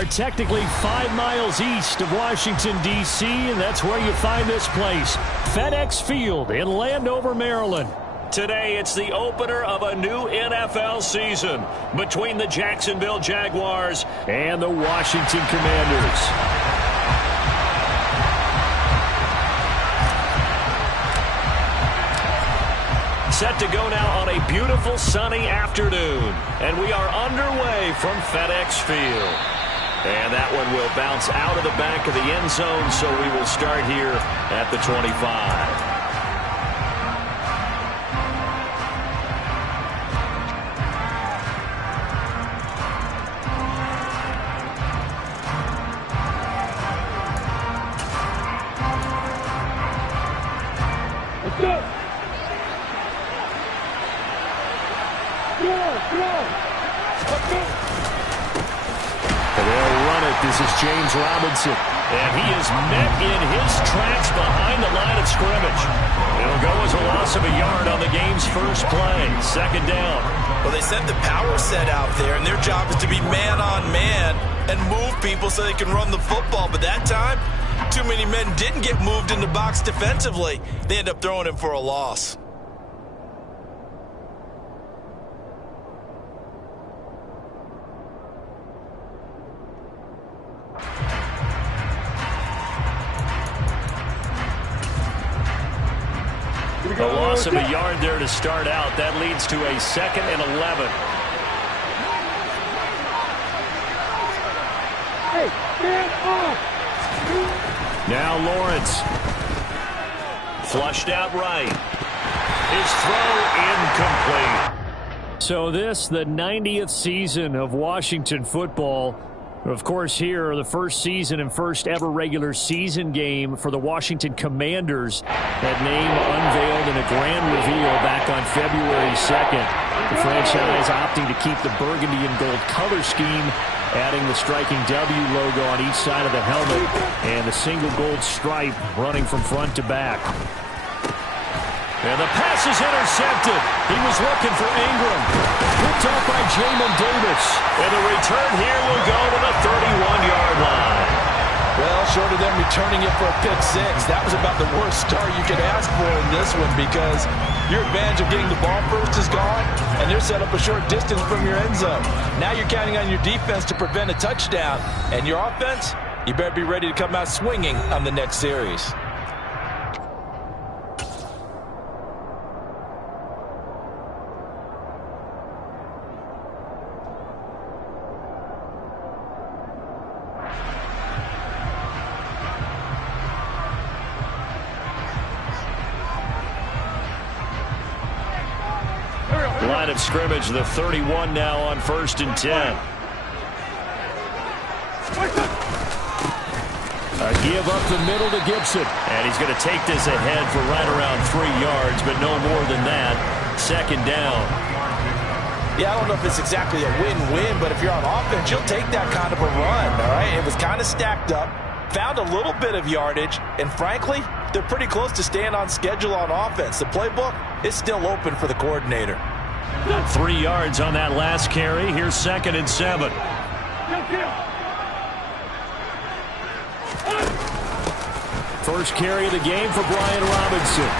are technically 5 miles east of Washington, D.C., and that's where you find this place, FedEx Field in Landover, Maryland. Today, it's the opener of a new NFL season between the Jacksonville Jaguars and the Washington Commanders. Set to go now on a beautiful sunny afternoon, and we are underway from FedEx Field. And that one will bounce out of the back of the end zone, so we will start here at the 25. This is James Robinson, and he is met in his tracks behind the line of scrimmage. It'll go as a loss of a yard on the game's first play. Second down. Well, they sent the power set out there, and their job is to be man-on-man and move people so they can run the football. But that time, too many men didn't get moved in the box defensively. They end up throwing him for a loss. A loss of a yard there to start out. That leads to a 2nd and 11. Now Lawrence. Flushed out right. His throw incomplete. So this, the 90th season of Washington football. Of course, here, the first season and first ever regular season game for the Washington Commanders. That name unveiled in a grand reveal back on February 2nd. The franchise opting to keep the burgundy and gold color scheme, adding the striking W logo on each side of the helmet and the single gold stripe running from front to back. And the pass is intercepted. He was looking for Ingram. Picked off by Jamin Davis. And the return here will go to the 31-yard line. Well, short of them returning it for a pick six, that was about the worst start you could ask for in this one, because your advantage of getting the ball first is gone, and they're set up a short distance from your end zone. Now you're counting on your defense to prevent a touchdown, and your offense, you better be ready to come out swinging on the next series. Line of scrimmage, the 31 now on 1st and 10. A give up the middle to Gibson. And he's going to take this ahead for right around 3 yards, but no more than that. 2nd down. Yeah, I don't know if it's exactly a win-win, but if you're on offense, you'll take that kind of a run, all right? It was kind of stacked up, found a little bit of yardage, and frankly, they're pretty close to staying on schedule on offense. The playbook is still open for the coordinator. 3 yards on that last carry. Here's 2nd and 7. First carry of the game for Brian Robinson.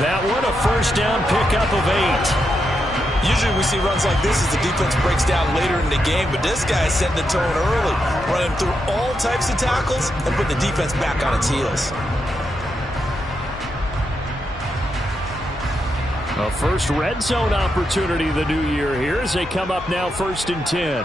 That one a first down pickup of 8. Usually we see runs like this as the defense breaks down later in the game, but this guy is setting the tone early, running through all types of tackles and putting the defense back on its heels. A first red zone opportunity of the new year here as they come up now 1st and 10.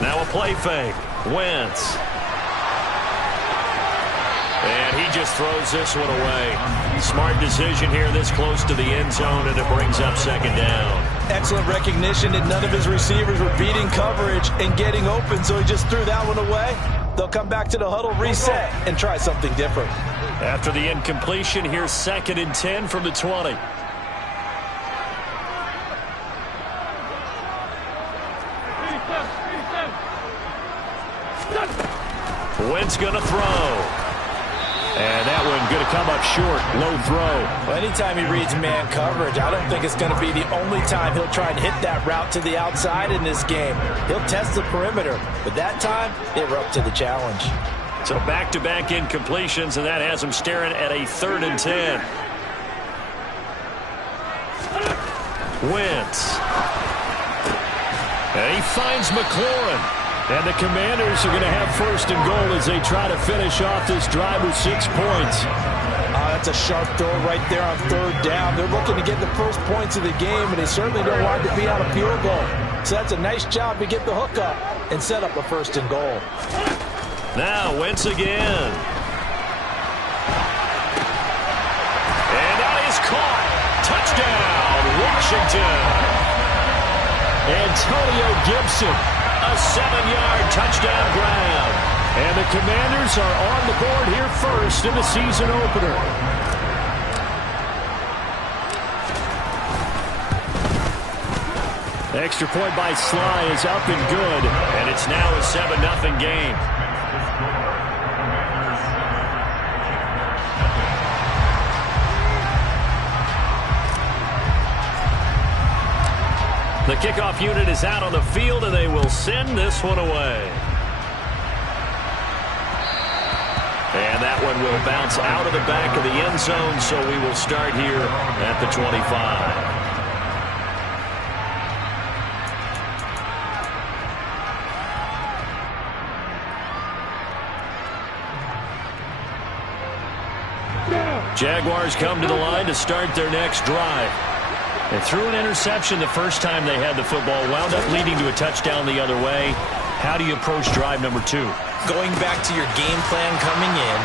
Now a play fake. Wentz. And he just throws this one away. Smart decision here this close to the end zone, and it brings up 2nd down. Excellent recognition that none of his receivers were beating coverage and getting open, so he just threw that one away. They'll come back to the huddle, reset, and try something different. After the incompletion, here's 2nd and 10 from the 20. Wentz going to throw. And that one going to come up short. Low throw. Well, anytime he reads man coverage, I don't think it's going to be the only time he'll try and hit that route to the outside in this game. He'll test the perimeter, but that time they were up to the challenge. So back-to-back incompletions, and that has him staring at a 3rd and 10. Wentz. And he finds McLaurin. And the Commanders are going to have 1st and goal as they try to finish off this drive with 6 points. That's a sharp throw right there on 3rd down. They're looking to get the first points of the game, and they certainly don't want to be on a field goal. So that's a nice job to get the hook up and set up a 1st and goal. Now Wentz again. And that is caught. Touchdown, Washington. Antonio Gibson. A 7-yard touchdown grab. And the Commanders are on the board here first in the season opener. Extra point by Sly is up and good. And it's now a 7-0 game. The kickoff unit is out on the field, and they will send this one away. And that one will bounce out of the back of the end zone, so we will start here at the 25. Jaguars come to the line to start their next drive. They threw an interception the first time they had the football, wound up leading to a touchdown the other way. How do you approach drive number 2? Going back to your game plan coming in,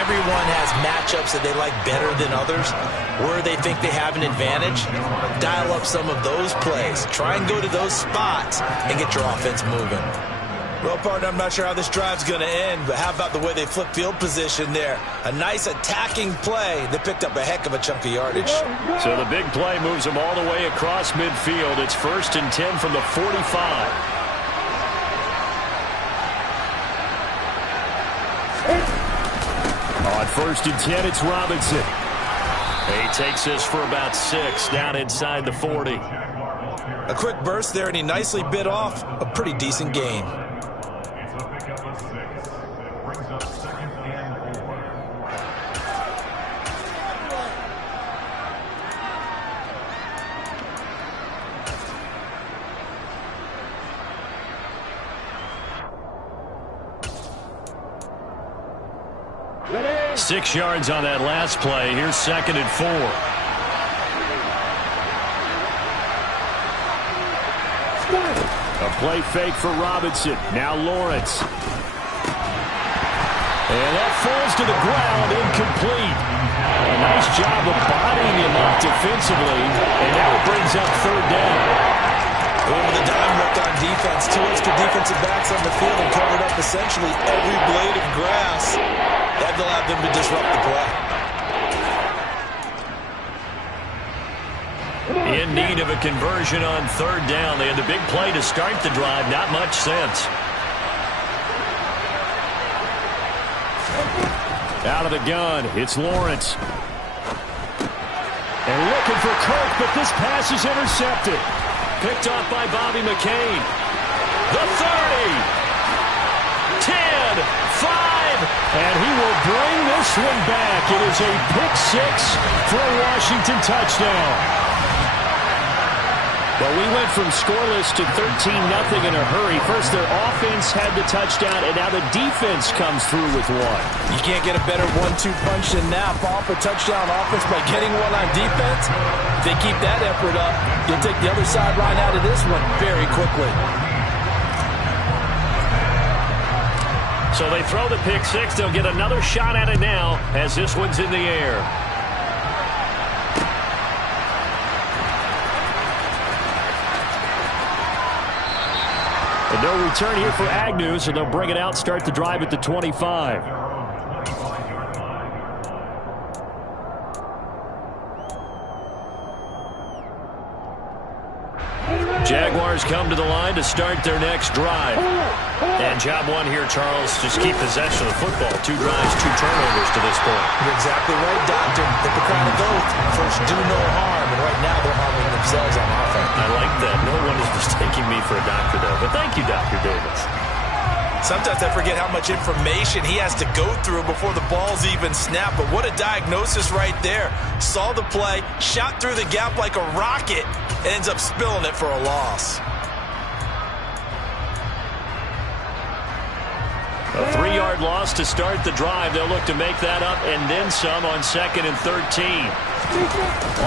everyone has matchups that they like better than others. Where they think they have an advantage, dial up some of those plays. Try and go to those spots and get your offense moving. Well, partner, I'm not sure how this drive's going to end, but how about the way they flip field position there? A nice attacking play that picked up a heck of a chunk of yardage. So the big play moves them all the way across midfield. It's 1st and 10 from the 45. On 1st and 10, it's Robinson. He takes this for about 6 down inside the 40. A quick burst there, and he nicely bit off a pretty decent gain. Ready? 6 yards on that last play. Here's 2nd and 4. A play fake for Robinson. Now Lawrence. And that falls to the ground, incomplete. A nice job of bodying him up defensively. And now it brings up 3rd down. Over the dime look on defense. 2 extra defensive backs on the field and covered up essentially every blade of grass. That will have them to disrupt the play. In need of a conversion on 3rd down. They had the big play to start the drive. Not much sense. Out of the gun, it's Lawrence. And looking for Kirk, but this pass is intercepted. Picked off by Bobby McCain. The 30. 10. 5. And he will bring this one back. It is a pick 6 for a Washington touchdown. Well, we went from scoreless to 13-0 in a hurry. First, their offense had the touchdown, and now the defense comes through with one. You can't get a better 1-2 punch than that. Ball for touchdown offense by getting one on defense. If they keep that effort up, you'll take the other sideline out of this one very quickly. So they throw the pick 6. They'll get another shot at it now as this one's in the air. And no return here for Agnew, so they'll bring it out, start the drive at the 25. Jaguars come to the line to start their next drive. And job one here, Charles, just keep possession of the football. 2 drives, 2 turnovers to this point. You're exactly right, Doctor. Hippocratic oath. First, do no harm. And right now, they're harming themselves on offense. I like that. No one is mistaking me for a doctor, though. But thank you, Dr. Davis. Sometimes I forget how much information he has to go through before the ball's even snapped. But what a diagnosis right there. Saw the play, shot through the gap like a rocket, and ends up spilling it for a loss. A 3-yard loss to start the drive. They'll look to make that up and then some on 2nd and 13.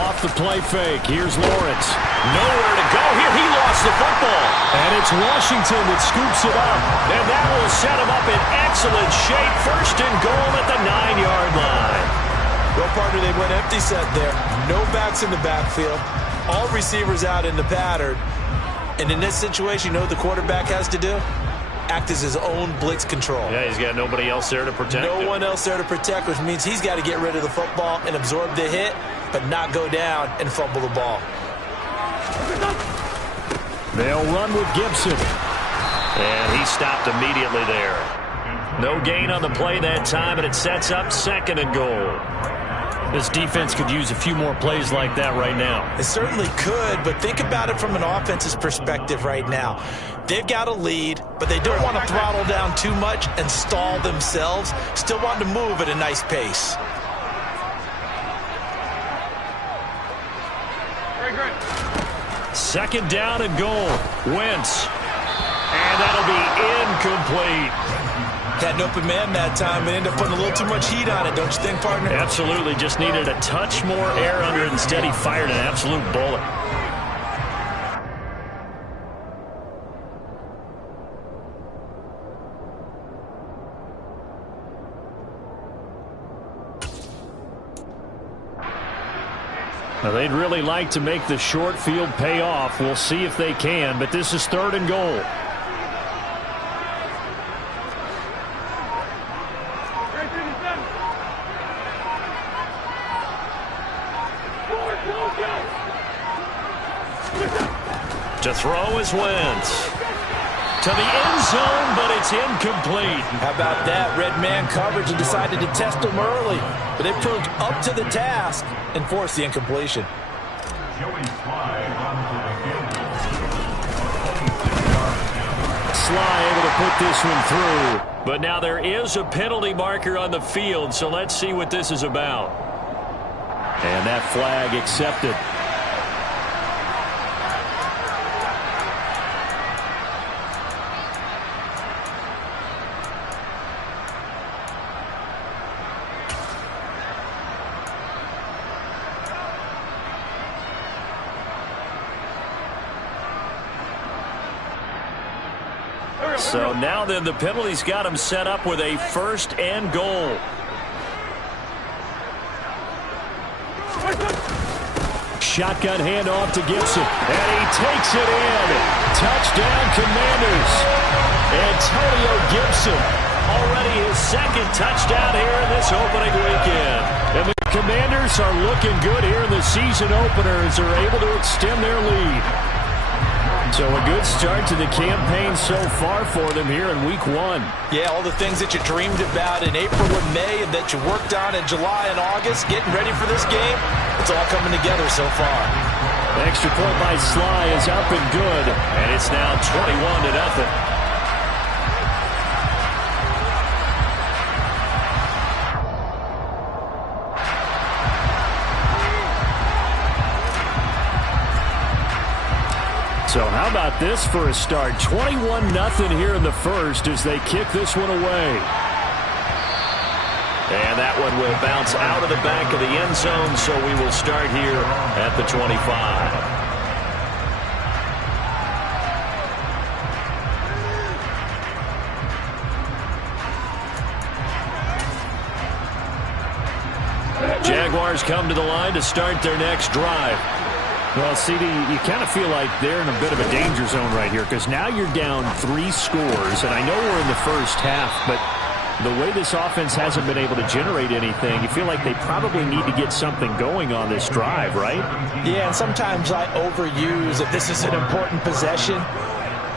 Off the play fake. Here's Lawrence. Nowhere to go here. He lost the football. And it's Washington that scoops it up. And that will set him up in excellent shape. 1st and goal at the 9-yard line. Well, partner, they went empty set there. No backs in the backfield. All receivers out in the pattern. And in this situation, you know what the quarterback has to do? Act as his own blitz control. Yeah, he's got nobody else there to protect him. No one else there to protect, which means he's got to get rid of the football and absorb the hit, but not go down and fumble the ball. They'll run with Gibson. And he stopped immediately there. No gain on the play that time, and it sets up 2nd and goal. This defense could use a few more plays like that right now. It certainly could, but think about it from an offense's perspective right now. They've got a lead, but they don't want to throttle down too much and stall themselves. Still want to move at a nice pace. Second down and goal. Wentz. And that'll be incomplete. Had an open man that time and ended up putting a little too much heat on it, don't you think, partner? Absolutely. Just needed a touch more air under it. Instead, he fired an absolute bullet. Now, they'd really like to make the short field pay off. We'll see if they can, but this is 3rd and goal. To throw is Wentz. To the end zone, but it's incomplete. How about that? Red man coverage and decided to test him early. But it proved up to the task and forced the incompletion. Sly able to put this one through. But now there is a penalty marker on the field, so let's see what this is about. And that flag accepted. So now then the penalty's got him set up with a 1st and goal. Shotgun handoff to Gibson. And he takes it in. Touchdown Commanders. Antonio Gibson. Already his 2nd touchdown here in this opening weekend. And the Commanders are looking good here in the season opener as they're able to extend their lead. So a good start to the campaign so far for them here in week 1. Yeah, all the things that you dreamed about in April and May and that you worked on in July and August, getting ready for this game, it's all coming together so far. The extra point by Sly is up and good, and it's now 21-0. So how about this for a start? 21-0 here in the first as they kick this one away. And that one will bounce out of the back of the end zone, so we will start here at the 25. Jaguars come to the line to start their next drive. Well, CD, you kind of feel like they're in a bit of a danger zone right here because now you're down 3 scores, and I know we're in the first half, but the way this offense hasn't been able to generate anything, you feel like they probably need to get something going on this drive, right? Yeah, and sometimes I overuse that this is an important possession.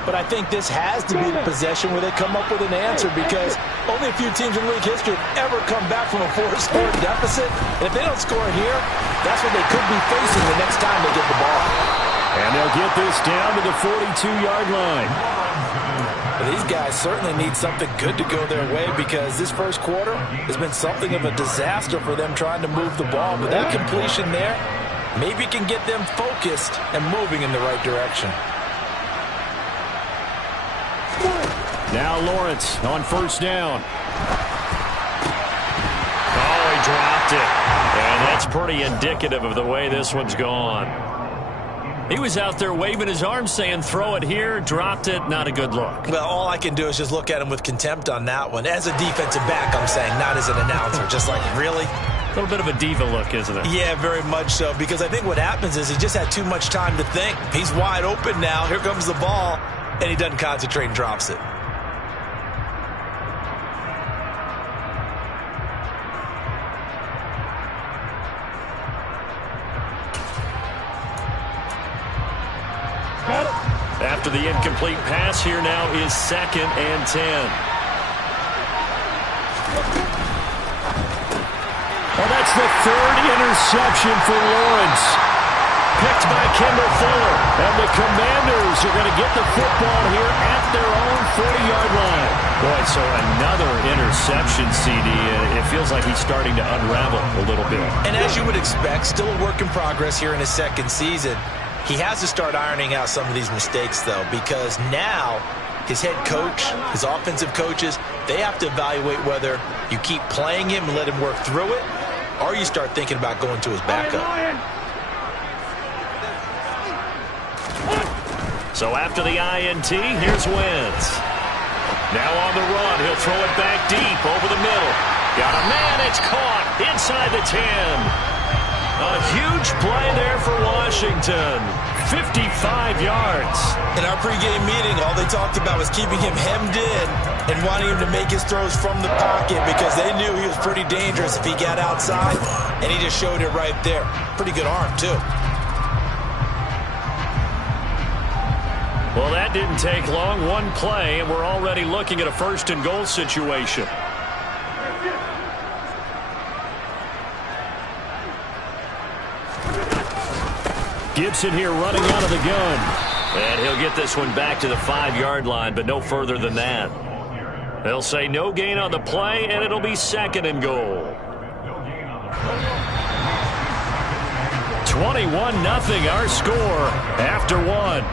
But I think this has to be the possession where they come up with an answer, because only a few teams in league history have ever come back from a 4-score deficit. And if they don't score here, that's what they could be facing the next time they get the ball. And they'll get this down to the 42-yard line. Well, these guys certainly need something good to go their way, because this first quarter has been something of a disaster for them trying to move the ball. But that completion there maybe can get them focused and moving in the right direction. Now Lawrence on first down. Oh, he dropped it. And that's pretty indicative of the way this one's gone. He was out there waving his arms saying, throw it here, dropped it, not a good look. Well, all I can do is just look at him with contempt on that one. As a defensive back, I'm saying, not as an announcer. Just like, really? A little bit of a diva look, isn't it? Yeah, very much so, because I think what happens is he just had too much time to think. He's wide open now. Here comes the ball, and he doesn't concentrate and drops it. After the incomplete pass, here now is 2nd and 10. Oh, that's the 3rd interception for Lawrence. Picked by Kendall Fuller. And the Commanders are going to get the football here at their own 40-yard line. Boy, so another interception, CD. It feels like he's starting to unravel a little bit. And as you would expect, still a work in progress here in his second season. He has to start ironing out some of these mistakes, though, because now his head coach, his offensive coaches, they have to evaluate whether you keep playing him and let him work through it, or you start thinking about going to his backup. So after the INT, here's Wentz. Now on the run, he'll throw it back deep over the middle. Got a man, it's caught inside the 10. A huge play there for Washington. 55 yards. In our pregame meeting, all they talked about was keeping him hemmed in and wanting him to make his throws from the pocket, because they knew he was pretty dangerous if he got outside, and he just showed it right there. Pretty good arm, too. Well, that didn't take long. One play, and we're already looking at a 1st and goal situation. Gibson here running out of the gun. And he'll get this one back to the 5-yard line, but no further than that. They'll say no gain on the play, and it'll be 2nd and goal. 21-0 our score after 1.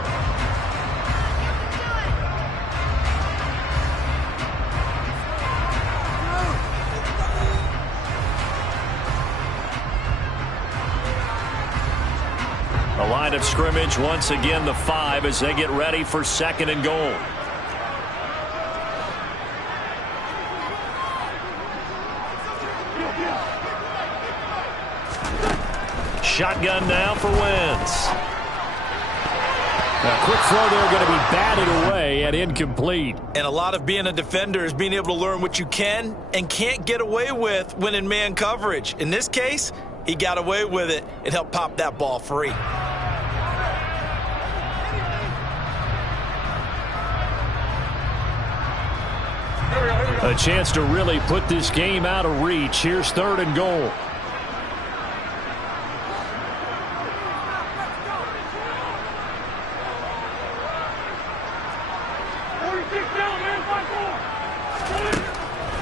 The line of scrimmage, once again, the 5 as they get ready for 2nd and goal. Shotgun now for Wentz. A quick throw there going to be batted away and incomplete. And a lot of being a defender is being able to learn what you can and can't get away with when in man coverage. In this case, he got away with it and helped pop that ball free. A chance to really put this game out of reach. Here's 3rd and goal.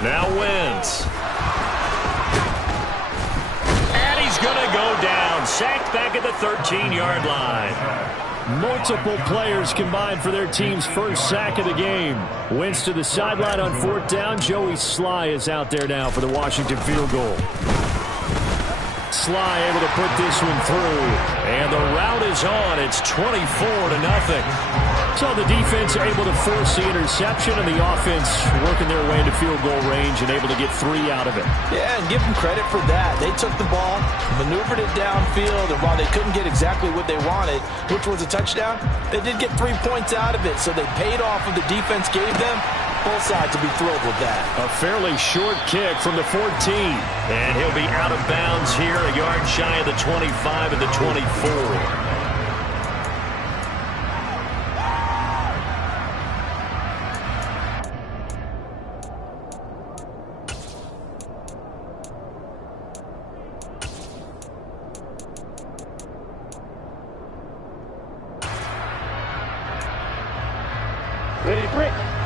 Now Wentz. And he's going to go down. Sacked back at the 13-yard line. Multiple players combined for their team's first sack of the game. Wentz to the sideline on 4th down. Joey Sly is out there now for the Washington field goal. Sly able to put this one through. And the route is on. It's 24-0. So the defense able to force the interception, and the offense working their way into field goal range and able to get 3 out of it. Yeah, and give them credit for that. They took the ball, maneuvered it downfield, and while they couldn't get exactly what they wanted, which was a touchdown, they did get 3 points out of it. So they paid off what the defense gave them, both sides will be thrilled with that. A fairly short kick from the 14. And he'll be out of bounds here, a yard shy of the 25 and the 24.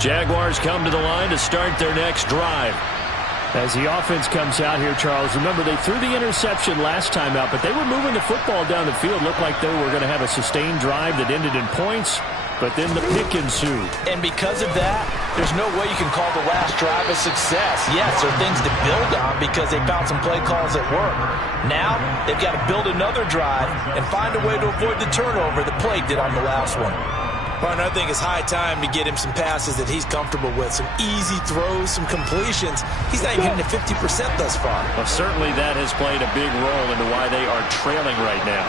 Jaguars come to the line to start their next drive. As the offense comes out here, Charles, remember they threw the interception last time out, but they were moving the football down the field. Looked like they were going to have a sustained drive that ended in points, but then the pick ensued. And because of that, there's no way you can call the last drive a success. Yes, there are things to build on because they found some play calls that work. Now, they've got to build another drive and find a way to avoid the turnover the play did on the last one. Partner, I think it's high time to get him some passes that he's comfortable with. Some easy throws, some completions. He's not even hitting at 50% thus far. Well, certainly that has played a big role into why they are trailing right now.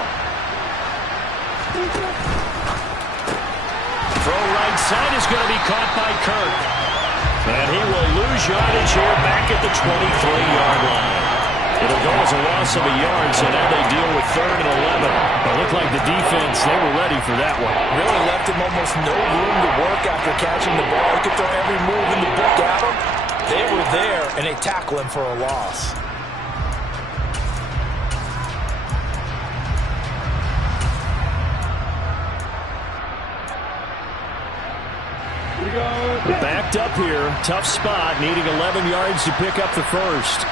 Throw right side is going to be caught by Kirk. And he will lose yardage here back at the 23-yard line. It'll go as a loss of a yard, so now they deal with 3rd and 11. It looked like the defense, they were ready for that one. Really left him almost no room to work after catching the ball. He could throw every move in the book at him. They were there, and they tackle him for a loss. Backed up here, tough spot, needing 11 yards to pick up the first.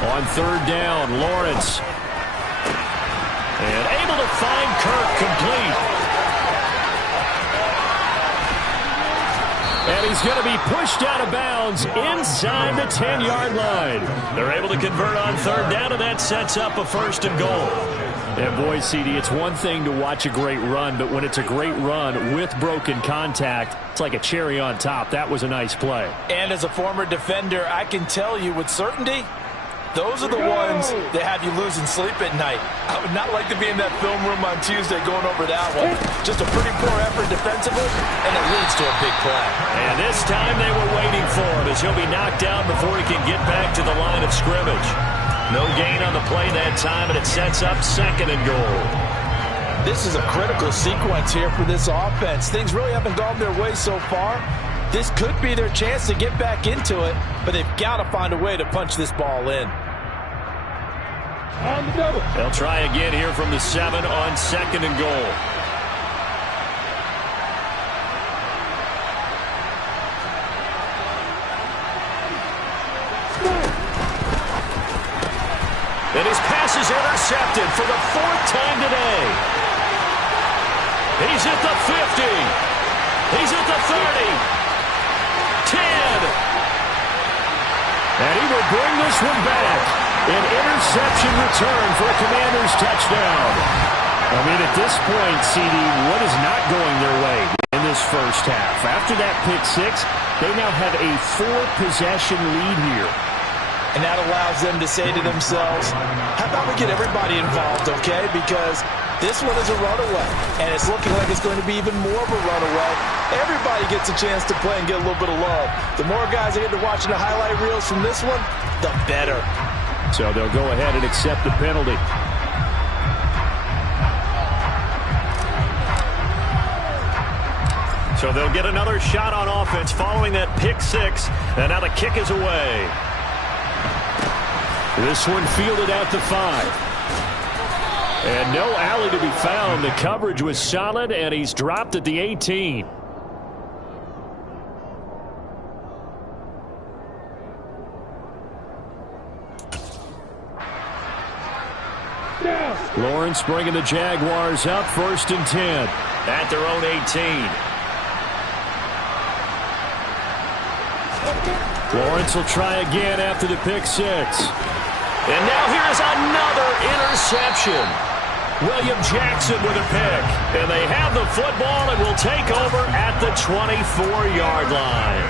On 3rd down, Lawrence. And able to find Kirk complete. And he's going to be pushed out of bounds inside the 10-yard line. They're able to convert on 3rd down, and that sets up a 1st and goal. And boy, CD, it's one thing to watch a great run, but when it's a great run with broken contact, it's like a cherry on top. That was a nice play. And as a former defender, I can tell you with certainty, those are the ones that have you losing sleep at night. I would not like to be in that film room on Tuesday going over that one. Just a pretty poor effort defensively, and it leads to a big play. And this time they were waiting for him as he'll be knocked down before he can get back to the line of scrimmage. No gain on the play that time, and it sets up 2nd and goal. This is a critical sequence here for this offense. Things really haven't gone their way so far. This could be their chance to get back into it, but they've got to find a way to punch this ball in. On the double. They'll try again here from the 7 on 2nd and goal. And his pass is intercepted for the 4th time today. He's at the 50. He's at the 30. 10. And he will bring this one back. An interception return for a Commanders touchdown. I mean, at this point, CD, what is not going their way in this first half? After that pick 6, they now have a 4-possession lead here. And that allows them to say to themselves, how about we get everybody involved, okay? Because this one is a runaway, and it's looking like it's going to be even more of a runaway. Everybody gets a chance to play and get a little bit of love. The more guys that get to watching the highlight reels from this one, the better. So they'll go ahead and accept the penalty. So they'll get another shot on offense following that pick 6, and now the kick is away. This one fielded out to 5. And no alley to be found. The coverage was solid, and he's dropped at the 18. Lawrence bringing the Jaguars up 1st and 10 at their own 18. Lawrence will try again after the pick 6. And now here's another interception. William Jackson with a pick. And they have the football and will take over at the 24-yard line.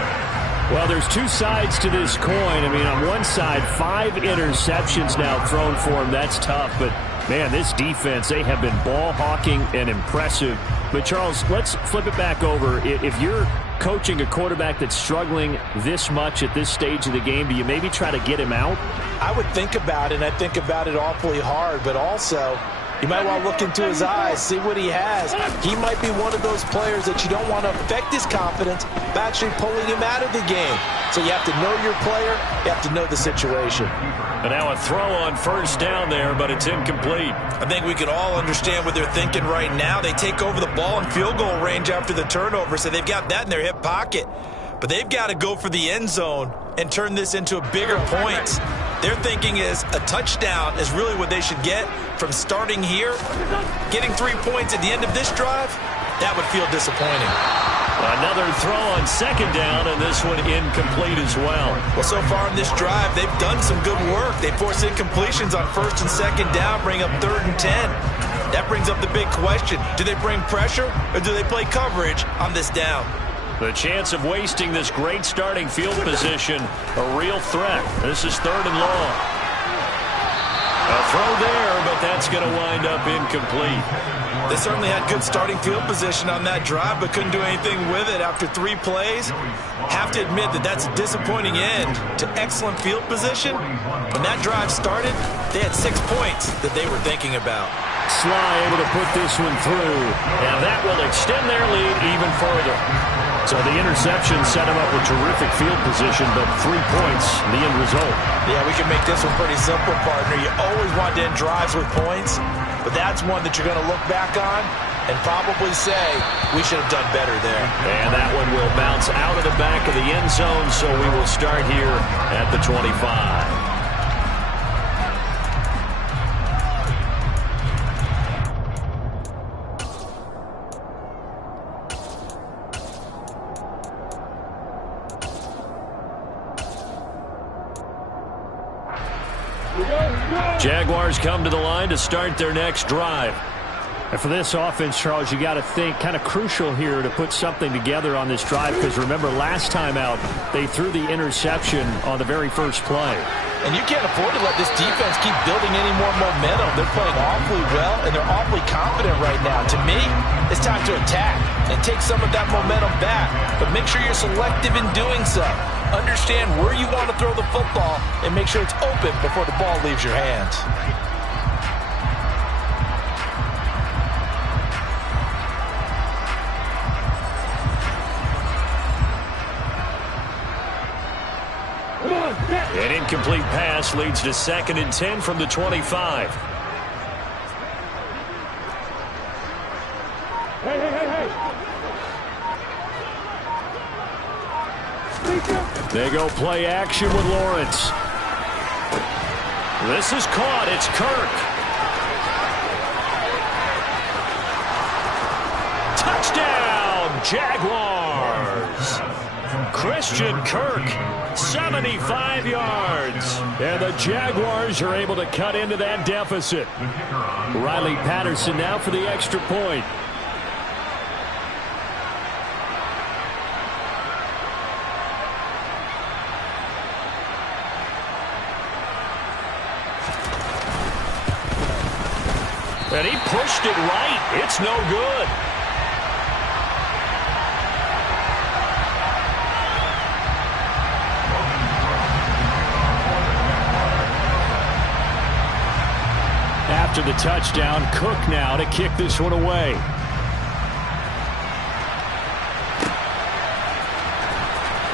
Well, there's two sides to this coin. I mean, on one side, 5 interceptions now thrown for him. That's tough. But, man, this defense, they have been ball hawking and impressive. But, Charles, let's flip it back over. If you're coaching a quarterback that's struggling this much at this stage of the game, do you maybe try to get him out? I would think about it, and I think about it awfully hard. But also, you might want to look into his eyes, see what he has. He might be one of those players that you don't want to affect his confidence by actually pulling him out of the game. So you have to know your player. You have to know the situation. And now a throw on first down there, but it's incomplete. I think we can all understand what they're thinking right now. They take over the ball in field goal range after the turnover, so they've got that in their hip pocket. But they've got to go for the end zone and turn this into a bigger points. Their thinking is a touchdown is really what they should get from starting here. Getting 3 points at the end of this drive, that would feel disappointing. Another throw on second down, and this one incomplete as well. Well, so far in this drive, they've done some good work. They force incompletions on first and second down, bring up 3rd and 10. That brings up the big question. Do they bring pressure, or do they play coverage on this down? The chance of wasting this great starting field position, a real threat. This is 3rd and long. A throw there, but that's going to wind up incomplete. They certainly had good starting field position on that drive, but couldn't do anything with it after 3 plays. Have to admit that that's a disappointing end to excellent field position. When that drive started, they had 6 points that they were thinking about. Sly able to put this one through, and that will extend their lead even further. So the interception set him up with terrific field position, but 3 points, the end result. Yeah, we can make this one pretty simple, partner. You always want to end drives with points, but that's one that you're going to look back on and probably say, we should have done better there. And that one will bounce out of the back of the end zone, so we will start here at the 25. Jaguars come to the line to start their next drive. And for this offense, Charles, you got to think kind of crucial here to put something together on this drive, because remember last time out they threw the interception on the very first play. And you can't afford to let this defense keep building any more momentum. They're playing awfully well, and they're awfully confident right now. To me, it's time to attack and take some of that momentum back, but make sure you're selective in doing so. Understand where you want to throw the football and make sure it's open before the ball leaves your hands. An incomplete pass leads to 2nd and 10 from the 25. They go play action with Lawrence. This is caught. It's Kirk. Touchdown, Jaguars. Christian Kirk, 75 yards. And the Jaguars are able to cut into that deficit. Riley Patterson now for the extra point. And he pushed it right. It's no good. After the touchdown, Cook now to kick this one away.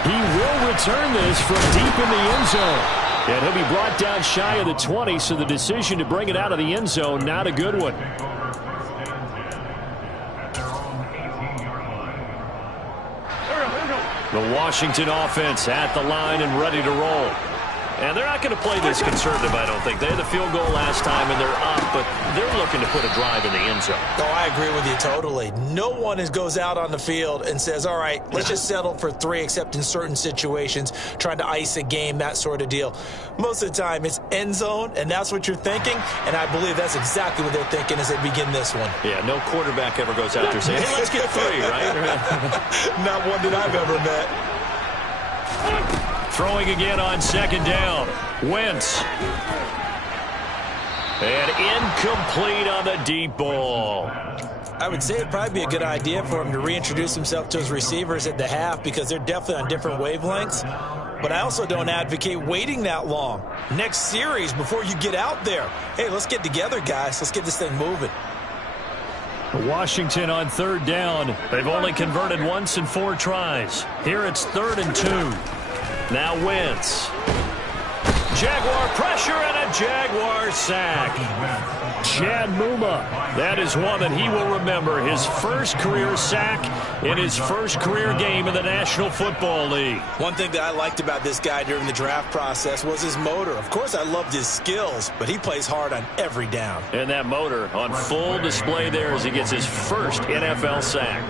He will return this from deep in the end zone. And he'll be brought down shy of the 20, so the decision to bring it out of the end zone, not a good one. The Washington offense at the line and ready to roll. And they're not going to play this conservative, I don't think. They had the field goal last time, and they're up, but they're looking to put a drive in the end zone. Oh, I agree with you totally. No one goes out on the field and says, all right, let's just settle for 3, except in certain situations, trying to ice a game, that sort of deal. Most of the time, it's end zone, and that's what you're thinking, and I believe that's exactly what they're thinking as they begin this one. Yeah, no quarterback ever goes out there saying, hey, let's get 3, right? Not one that I've ever met. Throwing again on second down. Wentz. And incomplete on the deep ball. I would say it'd probably be a good idea for him to reintroduce himself to his receivers at the half because they're definitely on different wavelengths. But I also don't advocate waiting that long. Next series before you get out there. Hey, let's get together, guys. Let's get this thing moving. Washington on third down. They've only converted once in 4 tries. Here it's 3rd and 2. Now Wentz. Jaguar pressure and a Jaguar sack. Chad Muma. That is one that he will remember. His first career sack in his first career game in the National Football League. One thing that I liked about this guy during the draft process was his motor. Of course, I loved his skills, but he plays hard on every down. And that motor on full display there as he gets his first NFL sack.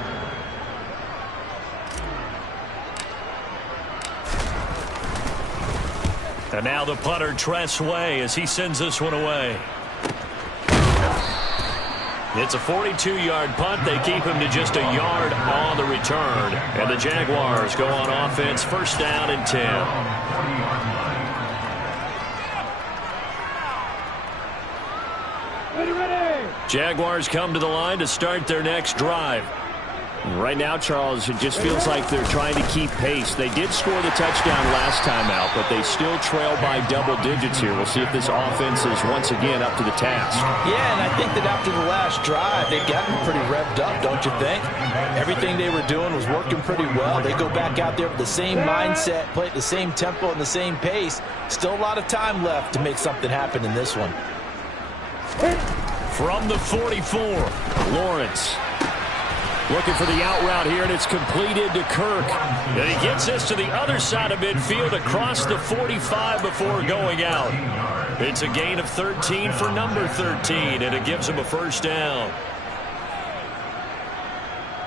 And now the punter, Tress Way, as he sends this one away. It's a 42-yard punt. They keep him to just a yard on the return. And the Jaguars go on offense, first down and 10. Jaguars come to the line to start their next drive. Right now, Charles, it just feels like they're trying to keep pace. They did score the touchdown last time out, but they still trail by double digits here. We'll see if this offense is once again up to the task. Yeah, and I think that after the last drive, they've gotten pretty revved up, don't you think? Everything they were doing was working pretty well. They go back out there with the same mindset, play at the same tempo and the same pace. Still a lot of time left to make something happen in this one. From the 44, Lawrence. Looking for the out route here, and it's completed to Kirk. And he gets this to the other side of midfield across the 45 before going out. It's a gain of 13 for number 13, and it gives him a first down.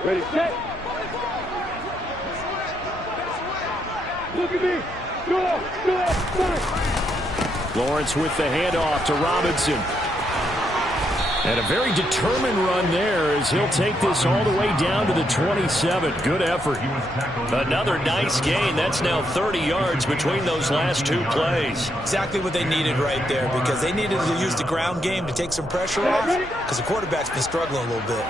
Ready, set. Look at me. Go. Lawrence with the handoff to Robinson. And a very determined run there as he'll take this all the way down to the 27. Good effort. Another nice gain. That's now 30 yards between those last 2 plays. Exactly what they needed right there because they needed to use the ground game to take some pressure off because the quarterback's been struggling a little bit.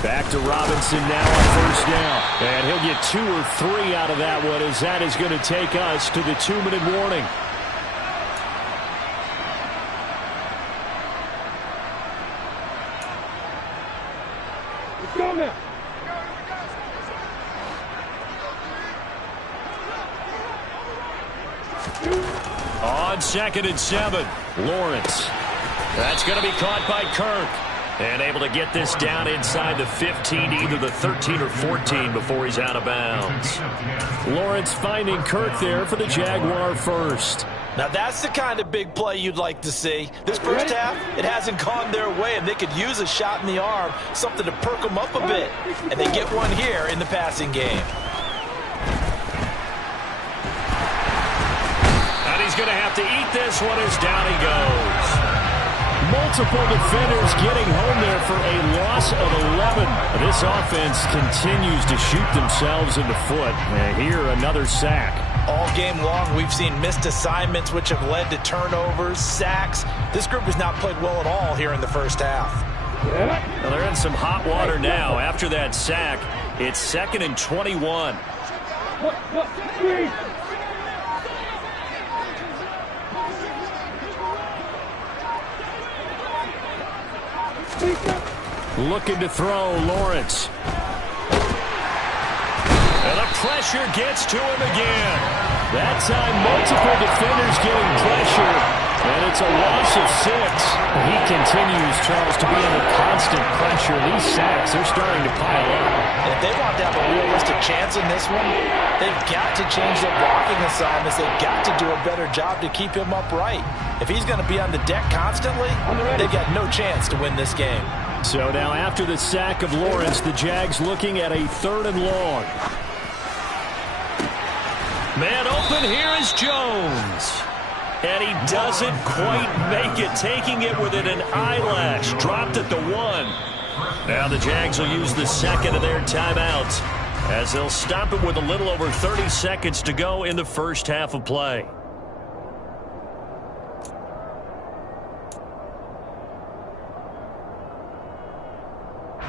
Back to Robinson now on first down. And he'll get 2 or 3 out of that one as that is going to take us to the 2-minute warning. Go now. On 2nd and 7, Lawrence. That's going to be caught by Kirk. And able to get this down inside the 15 to either the 13 or 14 before he's out of bounds. Lawrence finding Kirk there for the Jaguar first. Now that's the kind of big play you'd like to see. This first half, it hasn't gone their way, and they could use a shot in the arm, something to perk them up a bit. And they get one here in the passing game. And he's going to have to eat this one as down he goes. Multiple defenders getting home there for a loss of 11. This offense continues to shoot themselves in the foot. And here, another sack. All game long, we've seen missed assignments, which have led to turnovers, sacks. This group has not played well at all here in the first half. Well, they're in some hot water now. After that sack, it's 2nd and 21. Looking to throw, Lawrence. And the pressure gets to him again. That time, multiple defenders getting pressure, and it's a loss of 6. He continues, Charles, to be under constant pressure. These sacks, they're starting to pile up. And if they want to have a realistic chance in this one, they've got to change their blocking assignments. They've got to do a better job to keep him upright. If he's going to be on the deck constantly, they've got no chance to win this game. So now after the sack of Lawrence, the Jags looking at a 3rd and long. Man open, here is Jones. And he doesn't quite make it, taking it within an eyelash. Dropped at the 1. Now the Jags will use the second of their timeouts as they'll stop it with a little over 30 seconds to go in the first half of play.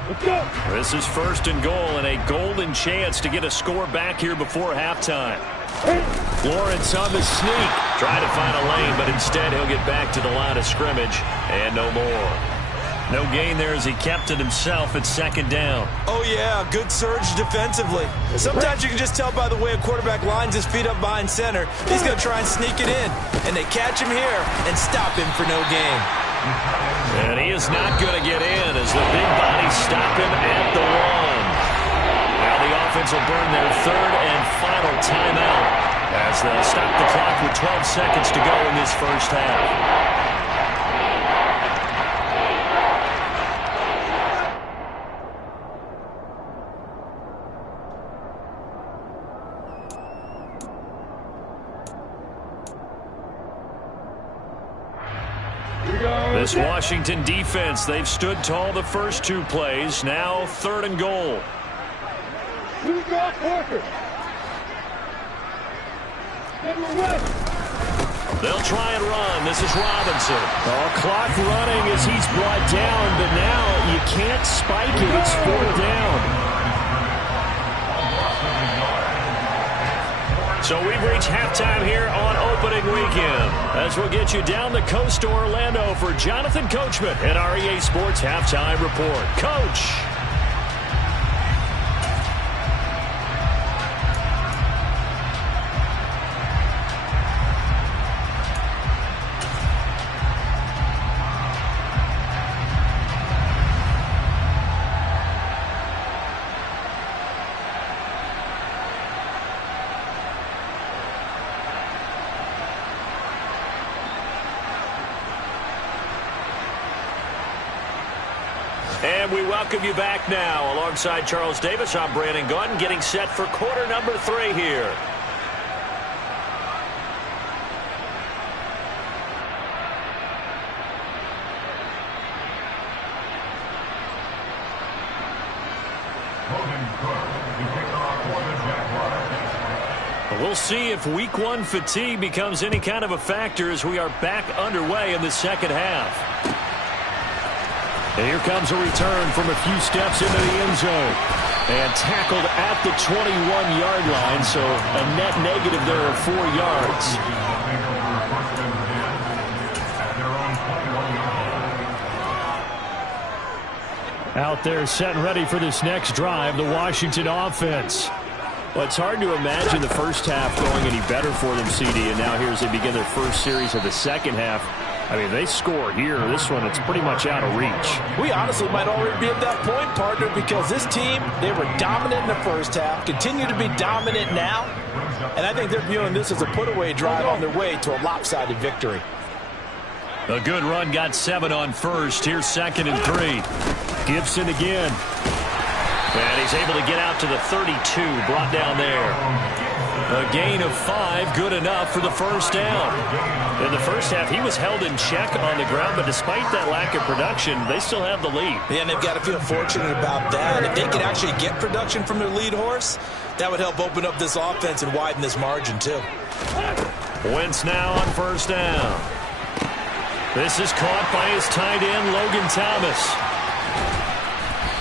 Let's go. This is first and goal and a golden chance to get a score back here before halftime. Lawrence on the sneak. Trying to find a lane, but instead he'll get back to the line of scrimmage and no more. No gain there as he kept it himself at second down. Oh, yeah, good surge defensively. Sometimes you can just tell by the way a quarterback lines his feet up behind center. He's going to try and sneak it in, and they catch him here and stop him for no gain. And he is not going to get in as the big bodies stop him at the 1. Now the offense will burn their third and final timeout as they'll stop the clock with 12 seconds to go in this first half. This Washington defense, they've stood tall the first 2 plays. Now third and goal. Move off Parker. They'll try and run. This is Robinson. Clock running as he's brought down, but now you can't spike it. It's 4th down. So we've reached halftime here on opening weekend as we'll get you down the coast to Orlando for Jonathan Coachman at our EA Sports Halftime Report. Coach. And we welcome you back now. Alongside Charles Davis, I'm Brandon Gaudin, getting set for quarter number 3 here. We'll see if week 1 fatigue becomes any kind of a factor as we are back underway in the second half. And here comes a return from a few steps into the end zone. And tackled at the 21-yard line, so a net negative there of 4 yards. Out there set and ready for this next drive, the Washington offense. Well, it's hard to imagine the first half going any better for them, CD, and now here as they begin their first series of the second half. I mean, they score here. This one, it's pretty much out of reach. We honestly might already be at that point, partner, because this team, they were dominant in the first half, continue to be dominant now, and I think they're viewing this as a put-away drive on their way to a lopsided victory. A good run, got 7 on first. Here's 2nd and 3. Gibson again. And he's able to get out to the 32, brought down there. A gain of 5, good enough for the first down. In the first half, he was held in check on the ground, but despite that lack of production, they still have the lead. Yeah, and they've got to feel fortunate about that. If they could actually get production from their lead horse, that would help open up this offense and widen this margin, too. Wentz now on first down. This is caught by his tight end, Logan Thomas.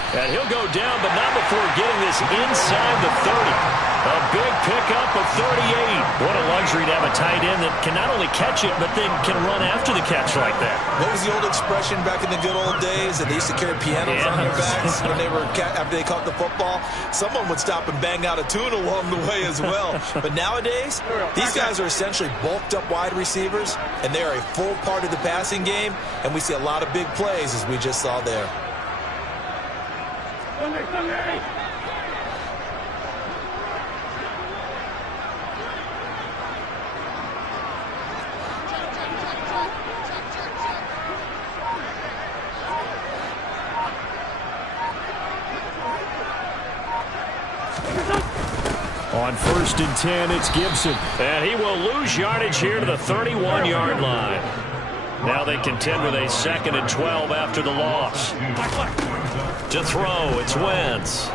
And he'll go down, but not before getting this inside the 30. A big pickup of 38. What a luxury to have a tight end that can not only catch it, but then can run after the catch like that. What was the old expression back in the good old days? That they used to carry pianos on their backs when they were after they caught the football. Someone would stop and bang out a tune along the way as well. But nowadays, these guys are essentially bulked up wide receivers, and they are a full part of the passing game, and we see a lot of big plays as we just saw there. On 1st and 10, it's Gibson. And he will lose yardage here to the 31-yard line. Now they contend with a 2nd and 12 after the loss. To throw, it's Wentz.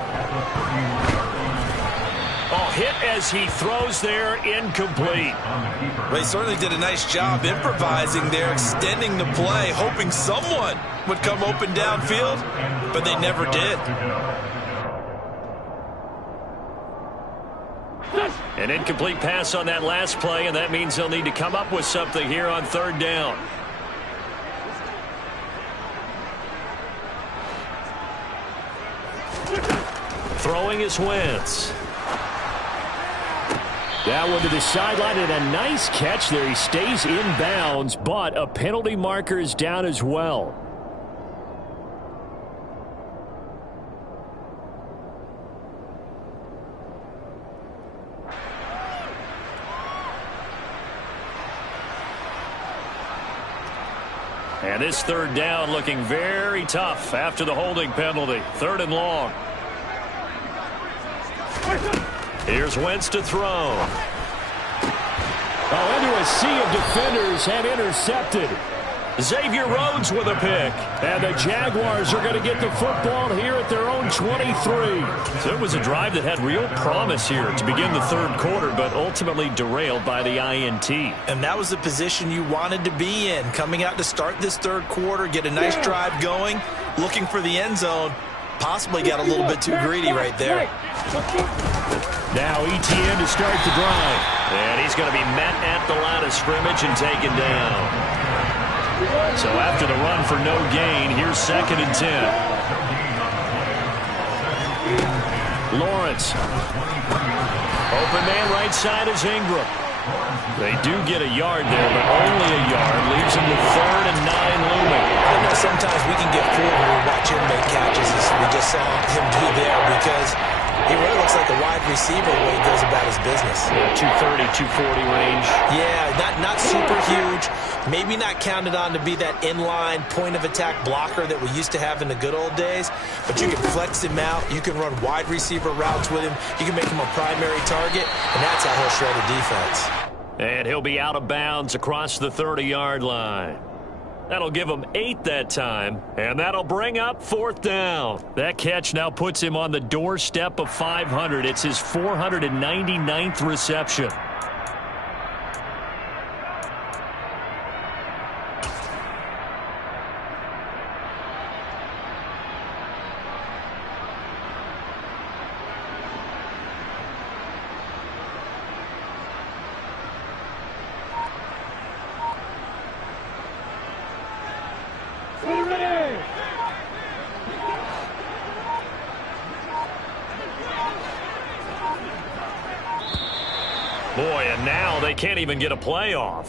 Oh, hit as he throws there, incomplete. Well, he certainly did a nice job improvising there, extending the play, hoping someone would come open downfield, but they never did. An incomplete pass on that last play, and that means they'll need to come up with something here on 3rd down. Throwing is Wentz. That one to the sideline, and a nice catch there. He stays in bounds, but a penalty marker is down as well. And this 3rd down looking very tough after the holding penalty. 3rd and long. Here's Wentz to throw. Oh, into a sea of defenders and intercepted. Xavier Rhodes with a pick. And the Jaguars are going to get the football here at their own 23. So it was a drive that had real promise here to begin the 3rd quarter, but ultimately derailed by the INT. And that was the position you wanted to be in. Coming out to start this 3rd quarter, get a nice drive going, looking for the end zone. Possibly got a little bit too greedy right there. Now ETN to start the drive. And he's going to be met at the line of scrimmage and taken down. So after the run for no gain, here's 2nd and 10. Lawrence. Open man right side is Ingram. They do get a yard there, but only a yard. Leaves him with 3rd and 9 looming. I know sometimes we can get fooled when we watch him make catches, as we just saw him do there, because he really looks like a wide receiver when he goes about his business. Yeah, 230, 240 range. Yeah, not super huge. Maybe not counted on to be that inline point-of-attack blocker that we used to have in the good old days, but you can flex him out. You can run wide receiver routes with him. You can make him a primary target, and that's how he'll shred a defense. And he'll be out of bounds across the 30-yard line. That'll give him 8 that time, and that'll bring up 4th down. That catch now puts him on the doorstep of 500. It's his 499th reception. Boy, and now they can't even get a playoff.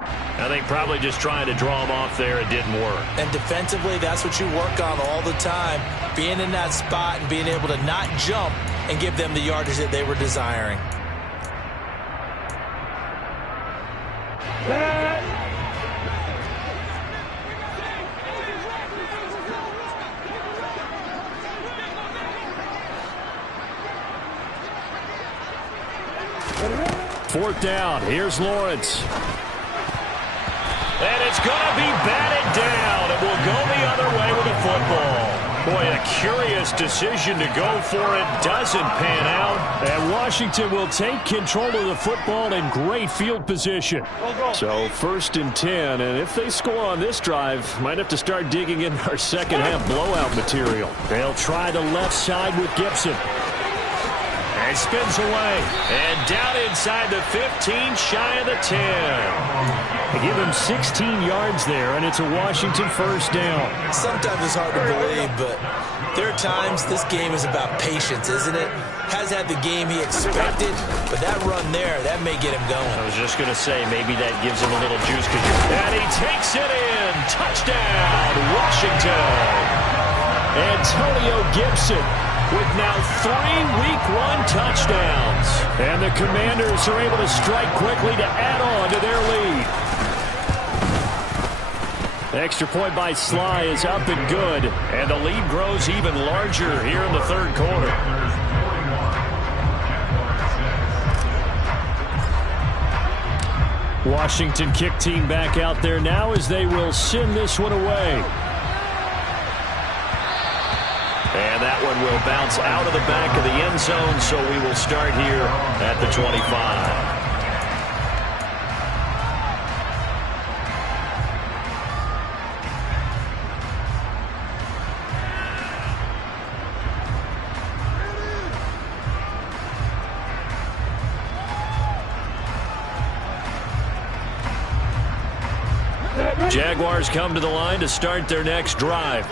I think probably just trying to draw them off there, it didn't work. And defensively, that's what you work on all the time. Being in that spot and being able to not jump and give them the yardage that they were desiring. Fourth down. Here's Lawrence. And it's going to be batted down. It will go the other way with the football. Boy, a curious decision to go for it. Doesn't pan out. And Washington will take control of the football in great field position. So 1st and 10. And if they score on this drive, might have to start digging in our second half blowout material. They'll try the left side with Gibson. And spins away. And down inside the 15, shy of the 10. They give him 16 yards there, and it's a Washington 1st down. Sometimes it's hard to believe, but there are times this game is about patience, isn't it? Has had the game he expected, but that run there, that may get him going. I was just going to say, maybe that gives him a little juice. And he takes it in. Touchdown, Washington. Antonio Gibson with now 3 Week 1 touchdowns. And the Commanders are able to strike quickly to add on to their lead. The extra point by Sly is up and good. And the lead grows even larger here in the 3rd quarter. Washington kick team back out there now as they will send this one away. And that one will bounce out of the back of the end zone, so we will start here at the 25. Jaguars come to the line to start their next drive.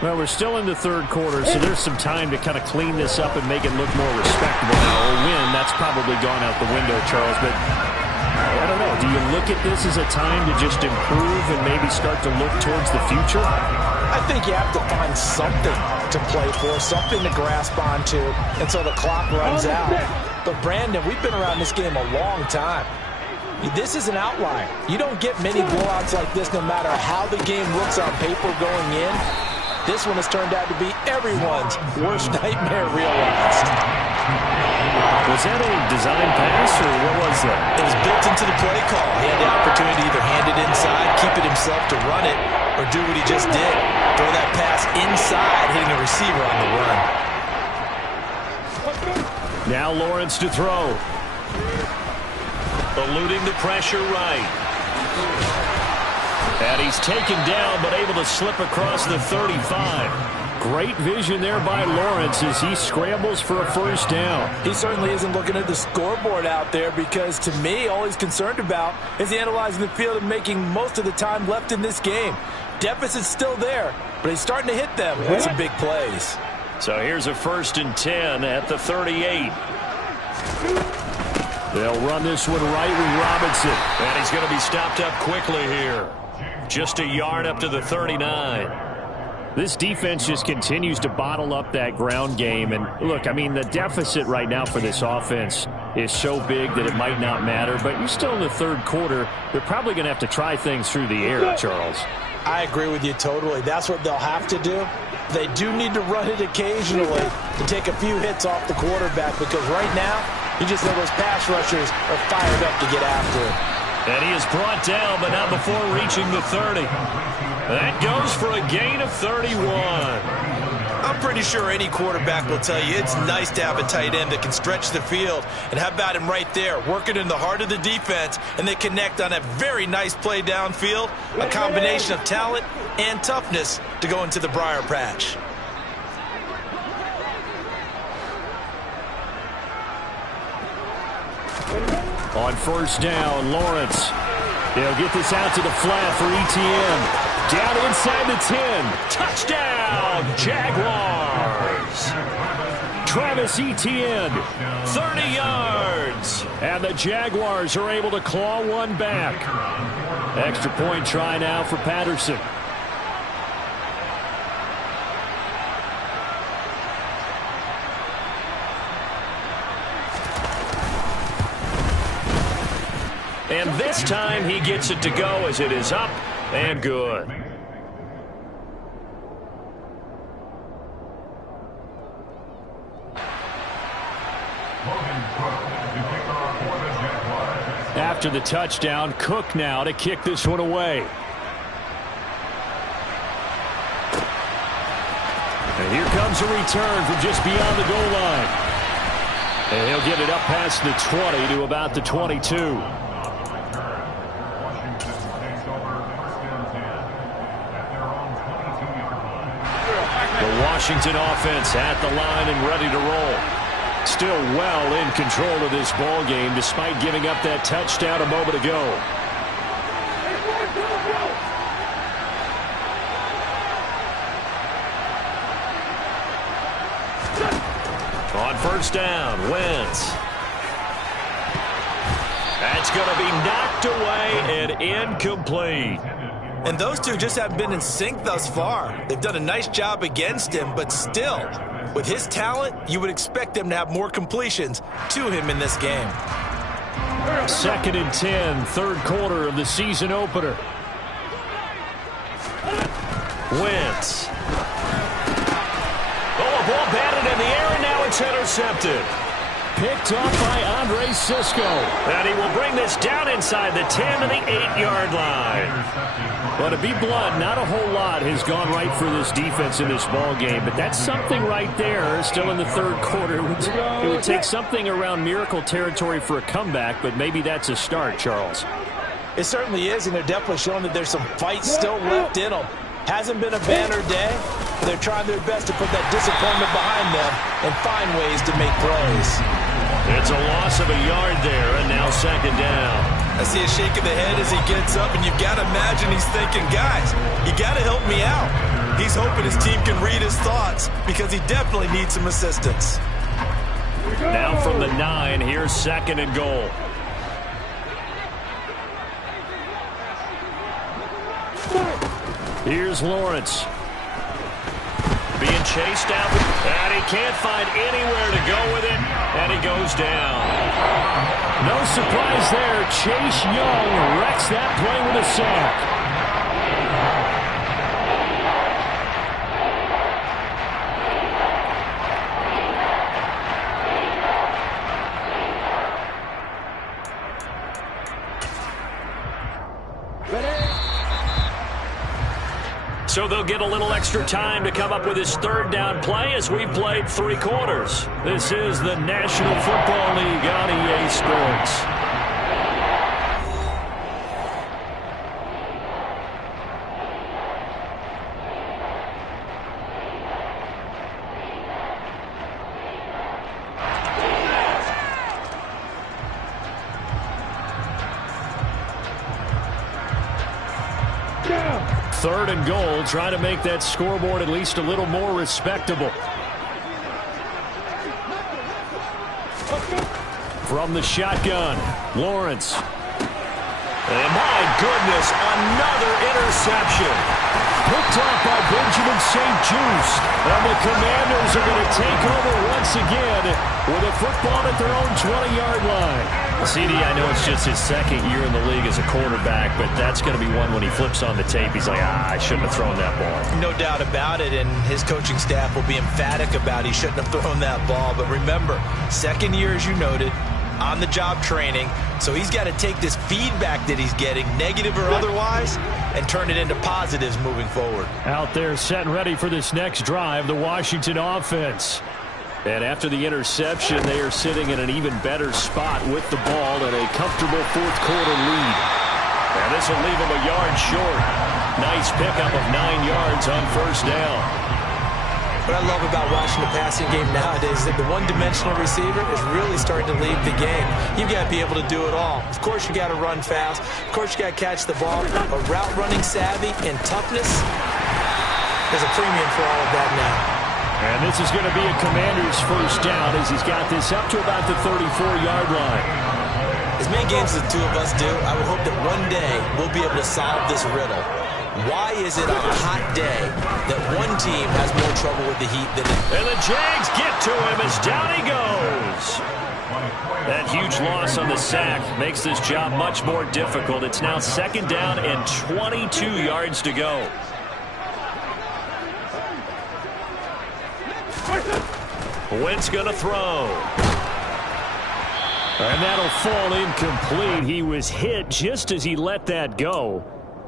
Well, we're still in the third quarter, so there's some time to kind of clean this up and make it look more respectable. Now, a win, that's probably gone out the window, Charles, but I don't know. Do you look at this as a time to just improve and maybe start to look towards the future? I think you have to find something to play for, something to grasp onto until the clock runs out. But, Brandon, we've been around this game a long time. This is an outlier. You don't get many blowouts like this no matter how the game looks on paper going in. This one has turned out to be everyone's worst nightmare realized. Was that a design pass, or what was that? It was built into the play call. He had the opportunity to either hand it inside, keep it himself to run it, or do what he just did. Throw that pass inside, hitting a receiver on the run. Now Lawrence to throw. Eluding the pressure right. And he's taken down, but able to slip across the 35. Great vision there by Lawrence as he scrambles for a first down. He certainly isn't looking at the scoreboard out there because, to me, all he's concerned about is analyzing the field and making most of the time left in this game. Deficit's still there, but he's starting to hit them with some big plays. So here's a 1st and 10 at the 38. They'll run this one right with Robinson. And he's going to be stopped up quickly here. Just a yard up to the 39. This defense just continues to bottle up that ground game. And look, I mean, the deficit right now for this offense is so big that it might not matter. But you're still in the third quarter. They're probably going to have to try things through the air, Charles. I agree with you totally. That's what they'll have to do. They do need to run it occasionally to take a few hits off the quarterback because right now, you just know those pass rushers are fired up to get after him. And he is brought down, but not before reaching the 30. That goes for a gain of 31. I'm pretty sure any quarterback will tell you it's nice to have a tight end that can stretch the field. And how about him right there, working in the heart of the defense, and they connect on a very nice play downfield, a combination of talent and toughness to go into the briar patch. On first down, Lawrence. They'll get this out to the flat for ETN. Down inside the 10. Touchdown, Jaguars. Travis Etienne, 30 yards. And the Jaguars are able to claw one back. Extra point try now for Patterson. And this time he gets it to go as it is up and good. After the touchdown, Cook now to kick this one away. And here comes a return from just beyond the goal line. And he'll get it up past the 20 to about the 22. The Washington offense at the line and ready to roll. Still well in control of this ball game despite giving up that touchdown a moment ago. On first down, Wentz. That's going to be knocked away and incomplete. And those two just haven't been in sync thus far. They've done a nice job against him, but still, with his talent, you would expect them to have more completions to him in this game. 2nd and 10, third quarter of the season opener. Wentz. Oh, a ball batted in the air, and now it's intercepted. picked off by Andre Cisco. And he will bring this down inside the 10 to the 8-yard line. Well, to be blunt, not a whole lot has gone right for this defense in this ball game, but that's something right there. Still in the third quarter. It would take something around miracle territory for a comeback, but maybe that's a start, Charles. It certainly is, and they're definitely showing that there's some fight still left in them. Hasn't been a banner day. They're trying their best to put that disappointment behind them and find ways to make plays. It's a loss of a yard there, and now second down. I see a shake of the head as he gets up, and you've got to imagine he's thinking, guys, you got to help me out. He's hoping his team can read his thoughts because he definitely needs some assistance. Now from the 9, here's second and goal. Here's Lawrence. Being chased out, and he can't find anywhere to go with it, and he goes down. No surprise there. Chase Young wrecks that play with a sack. So they'll get a little extra time to come up with his third down play as we've played 3 quarters. This is the National Football League on EA Sports. Third and goal, trying to make that scoreboard at least a little more respectable. From the shotgun, Lawrence. And my goodness, another interception. Picked off by Benjamin St-Juste. And the Commanders are going to take over once again with a football at their own 20-yard line. CD, I know it's just his second year in the league as a quarterback, but that's going to be one when he flips on the tape. He's like, I shouldn't have thrown that ball. No doubt about it, and his coaching staff will be emphatic about he shouldn't have thrown that ball. But remember, second year, as you noted, on-the-job training, so he's got to take this feedback that he's getting, negative or otherwise, and turn it into positives moving forward. Out there set and ready for this next drive, the Washington offense. And after the interception, they are sitting in an even better spot with the ball and a comfortable fourth-quarter lead. And this will leave them a yard short. Nice pickup of 9 yards on first down. What I love about watching the passing game nowadays is that the one-dimensional receiver is really starting to lead the game. You've got to be able to do it all. Of course, you got to run fast. Of course, you got to catch the ball. But route running savvy and toughness, there's a premium for all of that now. And this is going to be a Commander's first down as he's got this up to about the 34-yard line. As many games as the two of us do, I would hope that one day we'll be able to solve this riddle. Why is it on a hot day that one team has more trouble with the heat than another? And the Jags get to him as down he goes. That huge loss on the sack makes this job much more difficult. It's now second down and 22 yards to go. Wentz going to throw. And that'll fall incomplete. He was hit just as he let that go.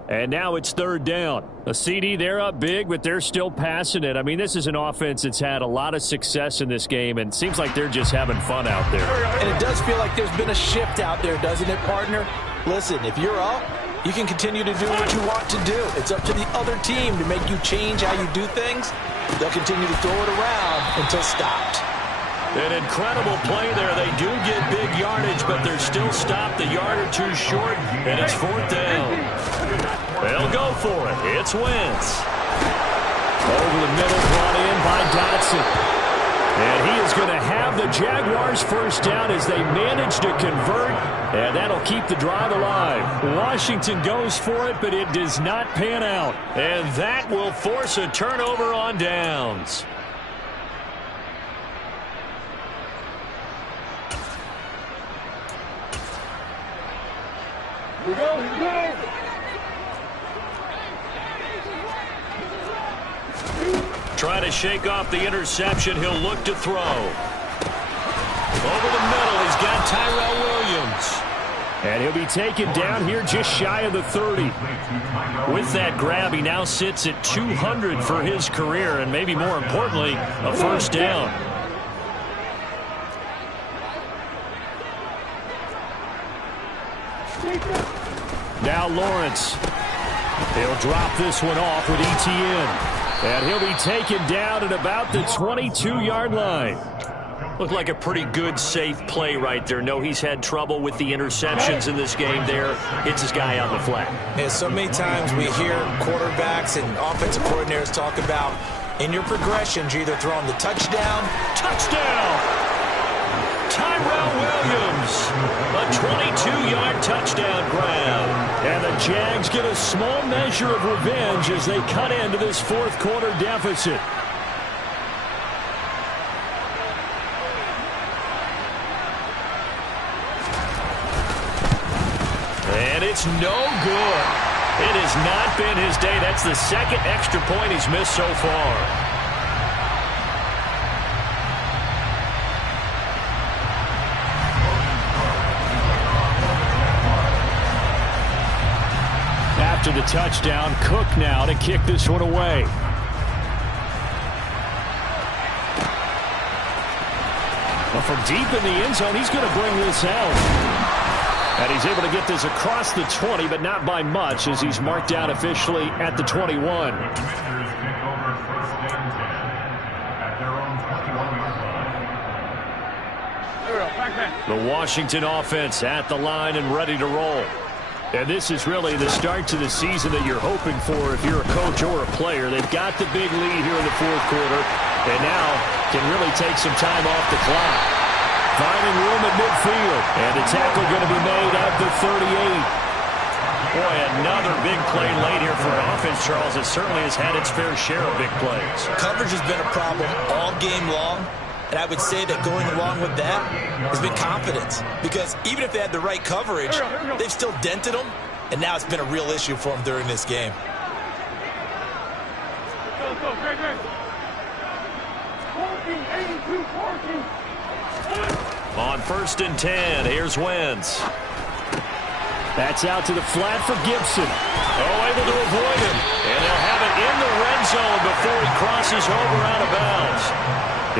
And now it's third down. A CD, they're up big, but they're still passing it. I mean, this is an offense that's had a lot of success in this game, and it seems like they're just having fun out there. And it does feel like there's been a shift out there, doesn't it, partner? Listen, if you're up, you can continue to do what you want to do. It's up to the other team to make you change how you do things. They'll continue to throw it around until stopped. An incredible play there. They do get big yardage, but they're still stopped a yard or two short, and it's fourth down. They'll go for it. It's Wentz. Over the middle, brought in by Dotson. And he is going to have the Jaguars first down as they manage to convert, and that'll keep the drive alive. Washington goes for it, but it does not pan out. And that will force a turnover on downs. Here we go, here we go. Trying to shake off the interception. He'll look to throw. Over the middle, he's got Tyrell Williams. And he'll be taken down here just shy of the 30. With that grab, he now sits at 200 for his career, and maybe more importantly, a first down. Now Lawrence. He'll drop this one off with ETN. And he'll be taken down at about the 22-yard line. Looked like a pretty good, safe play right there. No, he's had trouble with the interceptions in this game there. Hits his guy on the flat. Yeah, so many times we hear quarterbacks and offensive coordinators talk about in your progressions, you're either throwing the touchdown. Tyrell Williams, a 22-yard touchdown grab. And the Jags get a small measure of revenge as they cut into this fourth quarter deficit. And it's no good. It has not been his day. That's the second extra point he's missed so far. After the touchdown, Cook now to kick this one away. Well, from deep in the end zone, he's going to bring this out. And he's able to get this across the 20, but not by much, as he's marked out officially at the 21. The Washington offense at the line and ready to roll. And this is really the start to the season that you're hoping for if you're a coach or a player. They've got the big lead here in the fourth quarter, and now can really take some time off the clock. Finding room at midfield, and the tackle going to be made at the 38. Boy, another big play late here for an offense, Charles. It certainly has had its fair share of big plays. Coverage has been a problem all game long, and I would say that going along with that has been confidence. Because even if they had the right coverage, they've still dented them, and now it's been a real issue for them during this game. On 1st and 10, here's Wentz. That's out to the flat for Gibson. Oh, able to avoid him. And they'll have it in the red zone before he crosses over out of bounds.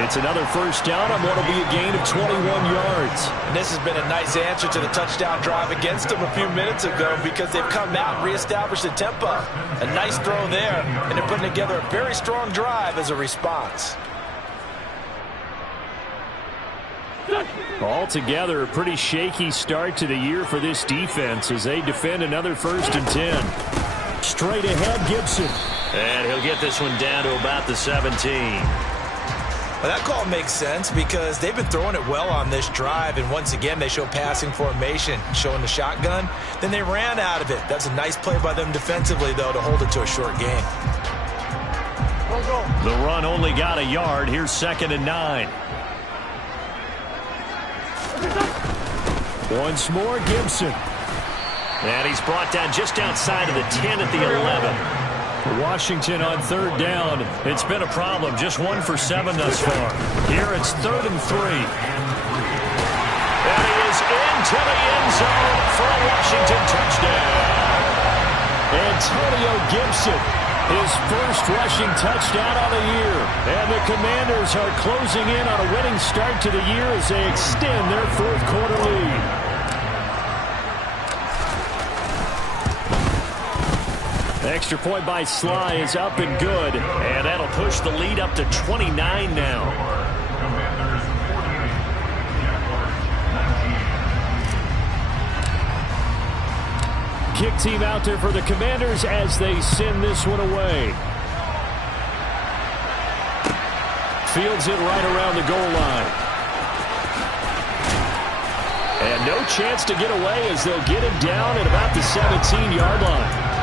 It's another first down on what will be a gain of 21 yards. And this has been a nice answer to the touchdown drive against them a few minutes ago because they've come out and reestablished the tempo. A nice throw there, and they're putting together a very strong drive as a response. Altogether, a pretty shaky start to the year for this defense as they defend another 1st and 10. Straight ahead, Gibson. And he'll get this one down to about the 17. Well, that call makes sense because they've been throwing it well on this drive, and once again, they show passing formation, showing the shotgun. Then they ran out of it. That's a nice play by them defensively, though, to hold it to a short gain. The run only got a yard. Here's 2nd and 9. Once more, Gibson. And he's brought down just outside of the 10 at the 11. Washington on 3rd down. It's been a problem. Just 1 for 7 thus far. Here it's 3rd and 3. And he is into the end zone for a Washington touchdown. Antonio Gibson, his first rushing touchdown of the year. And the Commanders are closing in on a winning start to the year as they extend their fourth quarter lead. Extra point by Sly is up and good, and that'll push the lead up to 29 now. Kick team out there for the Commanders as they send this one away. Fields it right around the goal line. And no chance to get away as they'll get him down at about the 17-yard line.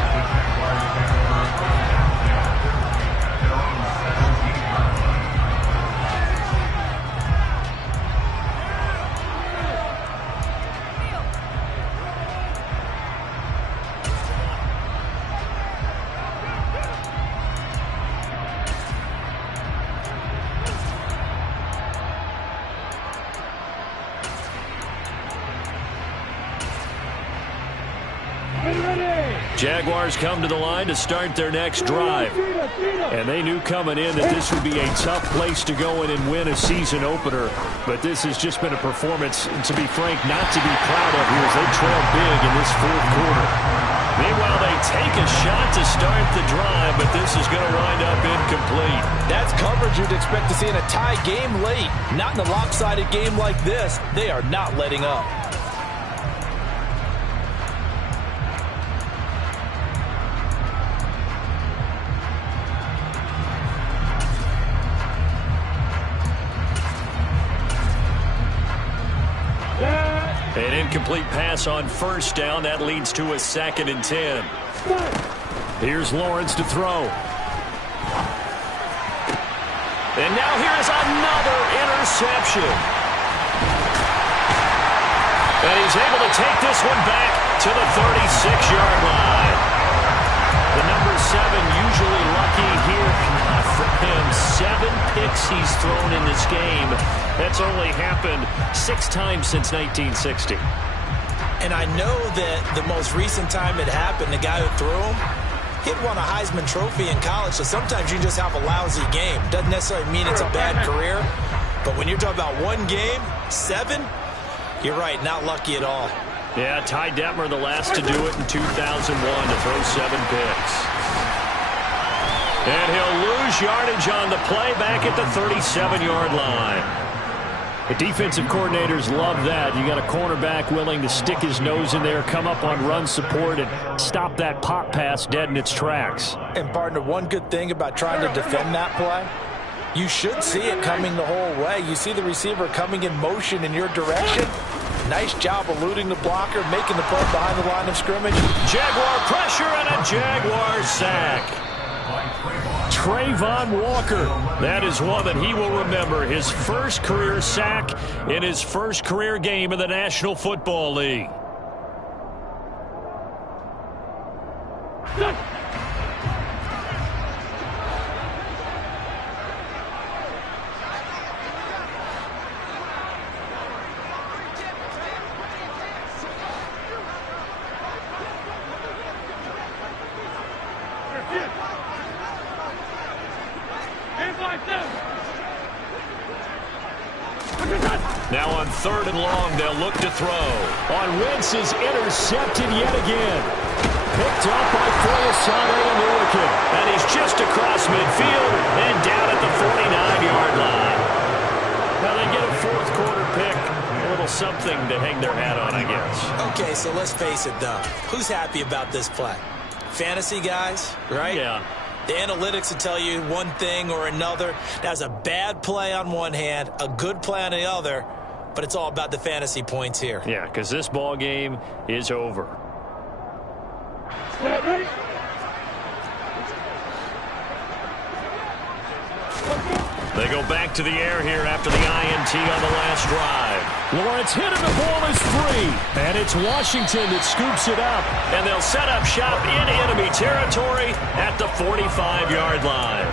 Jaguars come to the line to start their next drive. And they knew coming in that this would be a tough place to go in and win a season opener. But this has just been a performance, to be frank, not to be proud of here as they trail big in this fourth quarter. Meanwhile, they take a shot to start the drive, but this is going to wind up incomplete. That's coverage you'd expect to see in a tie game late. Not in a lopsided game like this. They are not letting up. An incomplete pass on first down. That leads to a 2nd and 10. Here's Lawrence to throw. And now here is another interception. And he's able to take this one back to the 36-yard line. The number 7 usually lucky here. Not for him. 7 picks he's thrown in this game. That's only happened 6 times since 1960. And I know that the most recent time it happened, the guy who threw him, he'd won a Heisman Trophy in college, so sometimes you just have a lousy game. Doesn't necessarily mean it's a bad career, but when you're talking about one game, 7, you're right, not lucky at all. Yeah, Ty Detmer the last to do it in 2001 to throw 7 picks. And he'll lose yardage on the play back at the 37-yard line. The defensive coordinators love that. You got a cornerback willing to stick his nose in there, come up on run support, and stop that pop pass dead in its tracks. And, partner, one good thing about trying to defend that play, you should see it coming the whole way. You see the receiver coming in motion in your direction. Nice job eluding the blocker, making the play behind the line of scrimmage. Jaguar pressure and a Jaguar sack. Trayvon Walker, that is one that he will remember. His first career sack in his first career game in the National Football League. Now on 3rd and long, they'll look to throw. On Wentz is intercepted yet again. Picked up by Foyesade Oluokun. And he's just across midfield and down at the 49-yard line. Now they get a fourth quarter pick. A little something to hang their hat on, I guess. Okay, so let's face it, though. Who's happy about this play? Fantasy guys, right? Yeah. The analytics will tell you one thing or another. That's a bad play on one hand, a good play on the other, but it's all about the fantasy points here. Yeah, because this ball game is over. Ready? They go back to the air here after the INT on the last drive. Lawrence hit and the ball is free. And it's Washington that scoops it up. And they'll set up shop in enemy territory at the 45-yard line.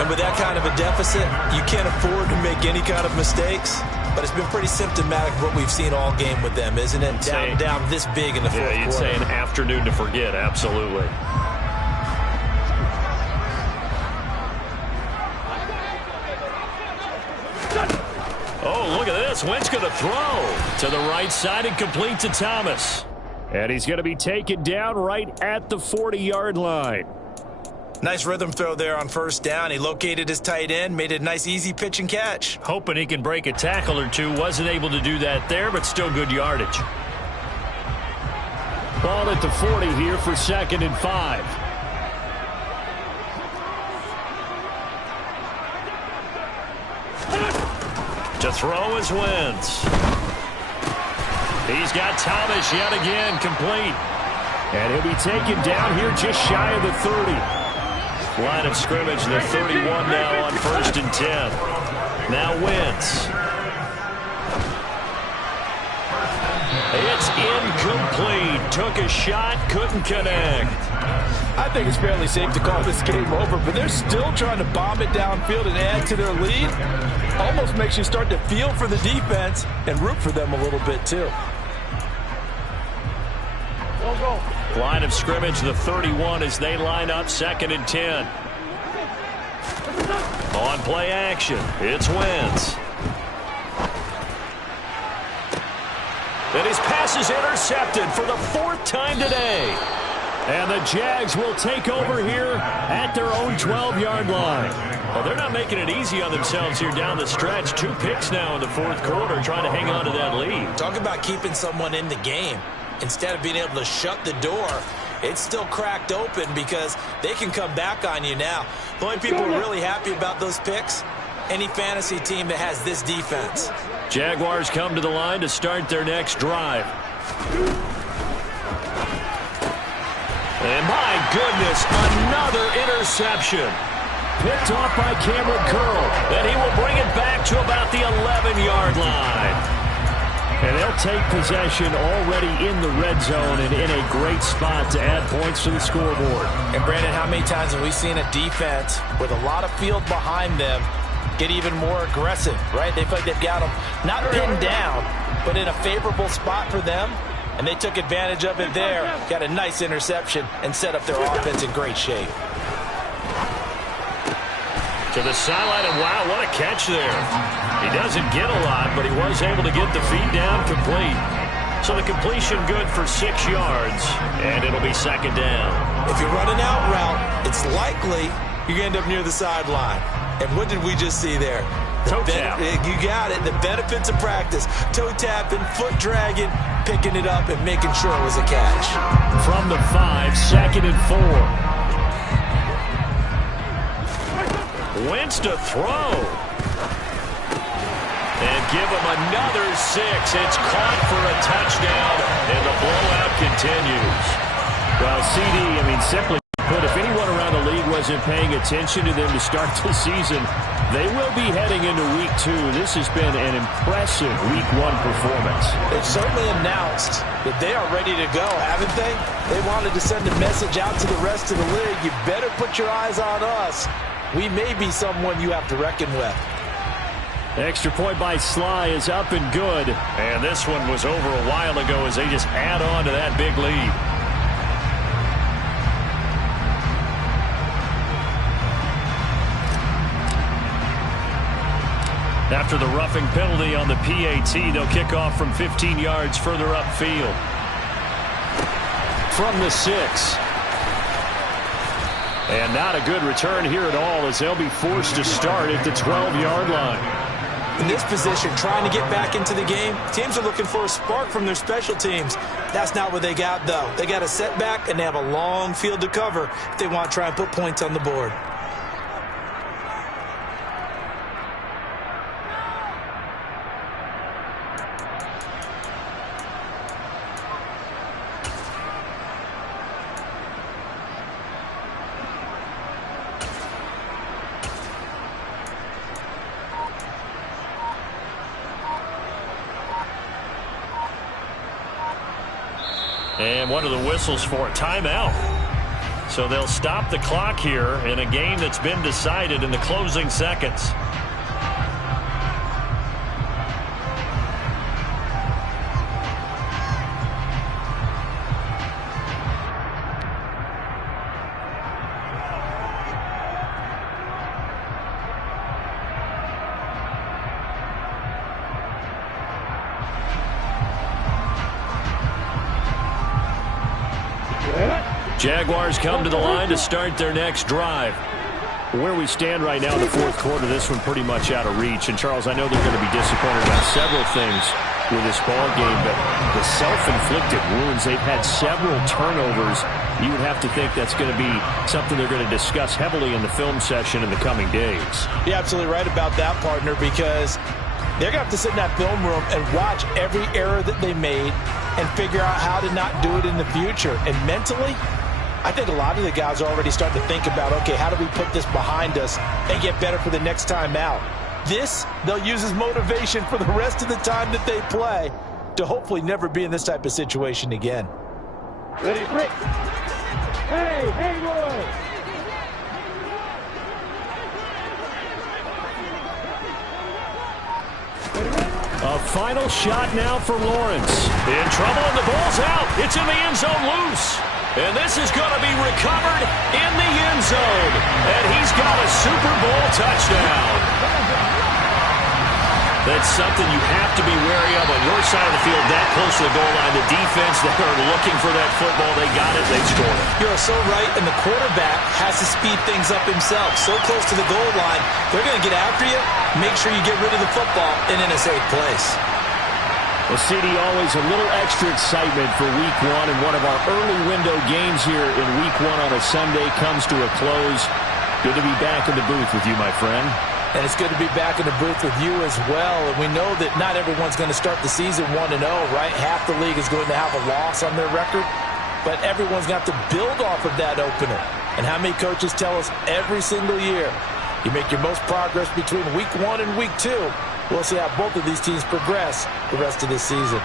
And with that kind of a deficit, you can't afford to make any kind of mistakes. But it's been pretty symptomatic of what we've seen all game with them, isn't it? Down this big in the fourth quarter. Yeah, you'd say an afternoon to forget, absolutely. Oh, look at this. Wentz going to throw to the right side and complete to Thomas. And he's going to be taken down right at the 40-yard line. Nice rhythm throw there on first down. He located his tight end, made it a nice easy pitch and catch. Hoping he can break a tackle or two. Wasn't able to do that there, but still good yardage. Ball at the 40 here for 2nd and 5. To throw is Wentz. He's got Thomas yet again complete. And he'll be taken down here just shy of the 30. Line of scrimmage, the 31 now on 1st and 10. Now Wentz. It's incomplete. Took a shot, couldn't connect. I think it's fairly safe to call this game over, but they're still trying to bomb it downfield and add to their lead. Almost makes you start to feel for the defense and root for them a little bit too. Go. Line of scrimmage, the 31, as they line up 2nd and 10. On play action, it's Wentz. And his pass is intercepted for the 4th time today. And the Jags will take over here at their own 12-yard line. Well, they're not making it easy on themselves here down the stretch. 2 picks now in the 4th quarter, trying to hang on to that lead. Talk about keeping someone in the game. Instead of being able to shut the door, it's still cracked open because they can come back on you now. The only people who are really happy about those picks, any fantasy team that has this defense. Jaguars come to the line to start their next drive. And my goodness, another interception. Picked off by Cameron Curl. And he will bring it back to about the 11-yard line. And they'll take possession already in the red zone and in a great spot to add points to the scoreboard. And Brandon, how many times have we seen a defense with a lot of field behind them get even more aggressive, right? They feel like they've got them not pinned down, but in a favorable spot for them. And they took advantage of it there. Got a nice interception and set up their offense in great shape. To the sideline, and wow, what a catch there. He doesn't get a lot, but he was able to get the feed down complete. So the completion good for 6 yards, and it'll be 2nd down. If you're running out route, it's likely you end up near the sideline. And what did we just see there? Toe tap. You got it. The benefits of practice. Toe tapping, foot dragging, picking it up, and making sure it was a catch. From the 5, 2nd and 4. Wentz to throw. And give him another 6. It's caught for a touchdown, and the blowout continues. Well, CD, I mean, simply put, if anyone around the league wasn't paying attention to them to start the season, they will be heading into Week 2. This has been an impressive Week 1 performance. They've certainly announced that they are ready to go, haven't they? They wanted to send a message out to the rest of the league. You better put your eyes on us. We may be someone you have to reckon with. Extra point by Sly is up and good. And this one was over a while ago as they just add on to that big lead. After the roughing penalty on the PAT, they'll kick off from 15 yards further upfield. From the 6. And not a good return here at all as they'll be forced to start at the 12-yard line. In this position, trying to get back into the game, teams are looking for a spark from their special teams. That's not what they got, though. They got a setback, and they have a long field to cover if they want to try and put points on the board. And one of the whistles for a timeout. So they'll stop the clock here in a game that's been decided in the closing seconds. Jaguars come to the line to start their next drive. Where we stand right now in the 4th quarter, this one pretty much out of reach. And, Charles, I know they're going to be disappointed about several things with this ball game, but the self-inflicted wounds, they've had several turnovers. You would have to think that's going to be something they're going to discuss heavily in the film session in the coming days. You're absolutely right about that, partner, because they're going to have to sit in that film room and watch every error that they made and figure out how to not do it in the future. And mentally, I think a lot of the guys are already starting to think about, okay, how do we put this behind us and get better for the next time out? This, they'll use as motivation for the rest of the time that they play to hopefully never be in this type of situation again. Ready, break. Hey, Haywood! A final shot now for Lawrence. In trouble, and the ball's out. It's in the end zone loose. And this is going to be recovered in the end zone. And he's got a Super Bowl touchdown. That's something you have to be wary of on your side of the field, that close to the goal line. The defense, they're looking for that football. They got it. They scored it. You're so right, and the quarterback has to speed things up himself. So close to the goal line, they're going to get after you. Make sure you get rid of the football and in a safe place. Well, CD, always a little extra excitement for Week 1, and one of our early window games here in Week 1 on a Sunday comes to a close. Good to be back in the booth with you, my friend. And it's good to be back in the booth with you as well. And we know that not everyone's going to start the season 1-0, right? Half the league is going to have a loss on their record. But everyone's going to have to build off of that opener. And how many coaches tell us every single year, you make your most progress between Week 1 and Week 2. We'll see how both of these teams progress the rest of this season.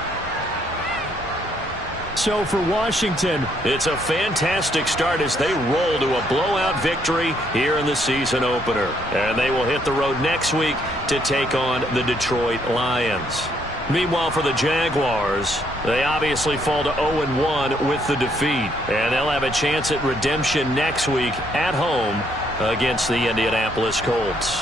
So for Washington, it's a fantastic start as they roll to a blowout victory here in the season opener. And they will hit the road next week to take on the Detroit Lions. Meanwhile, for the Jaguars, they obviously fall to 0-1 with the defeat. And they'll have a chance at redemption next week at home against the Indianapolis Colts.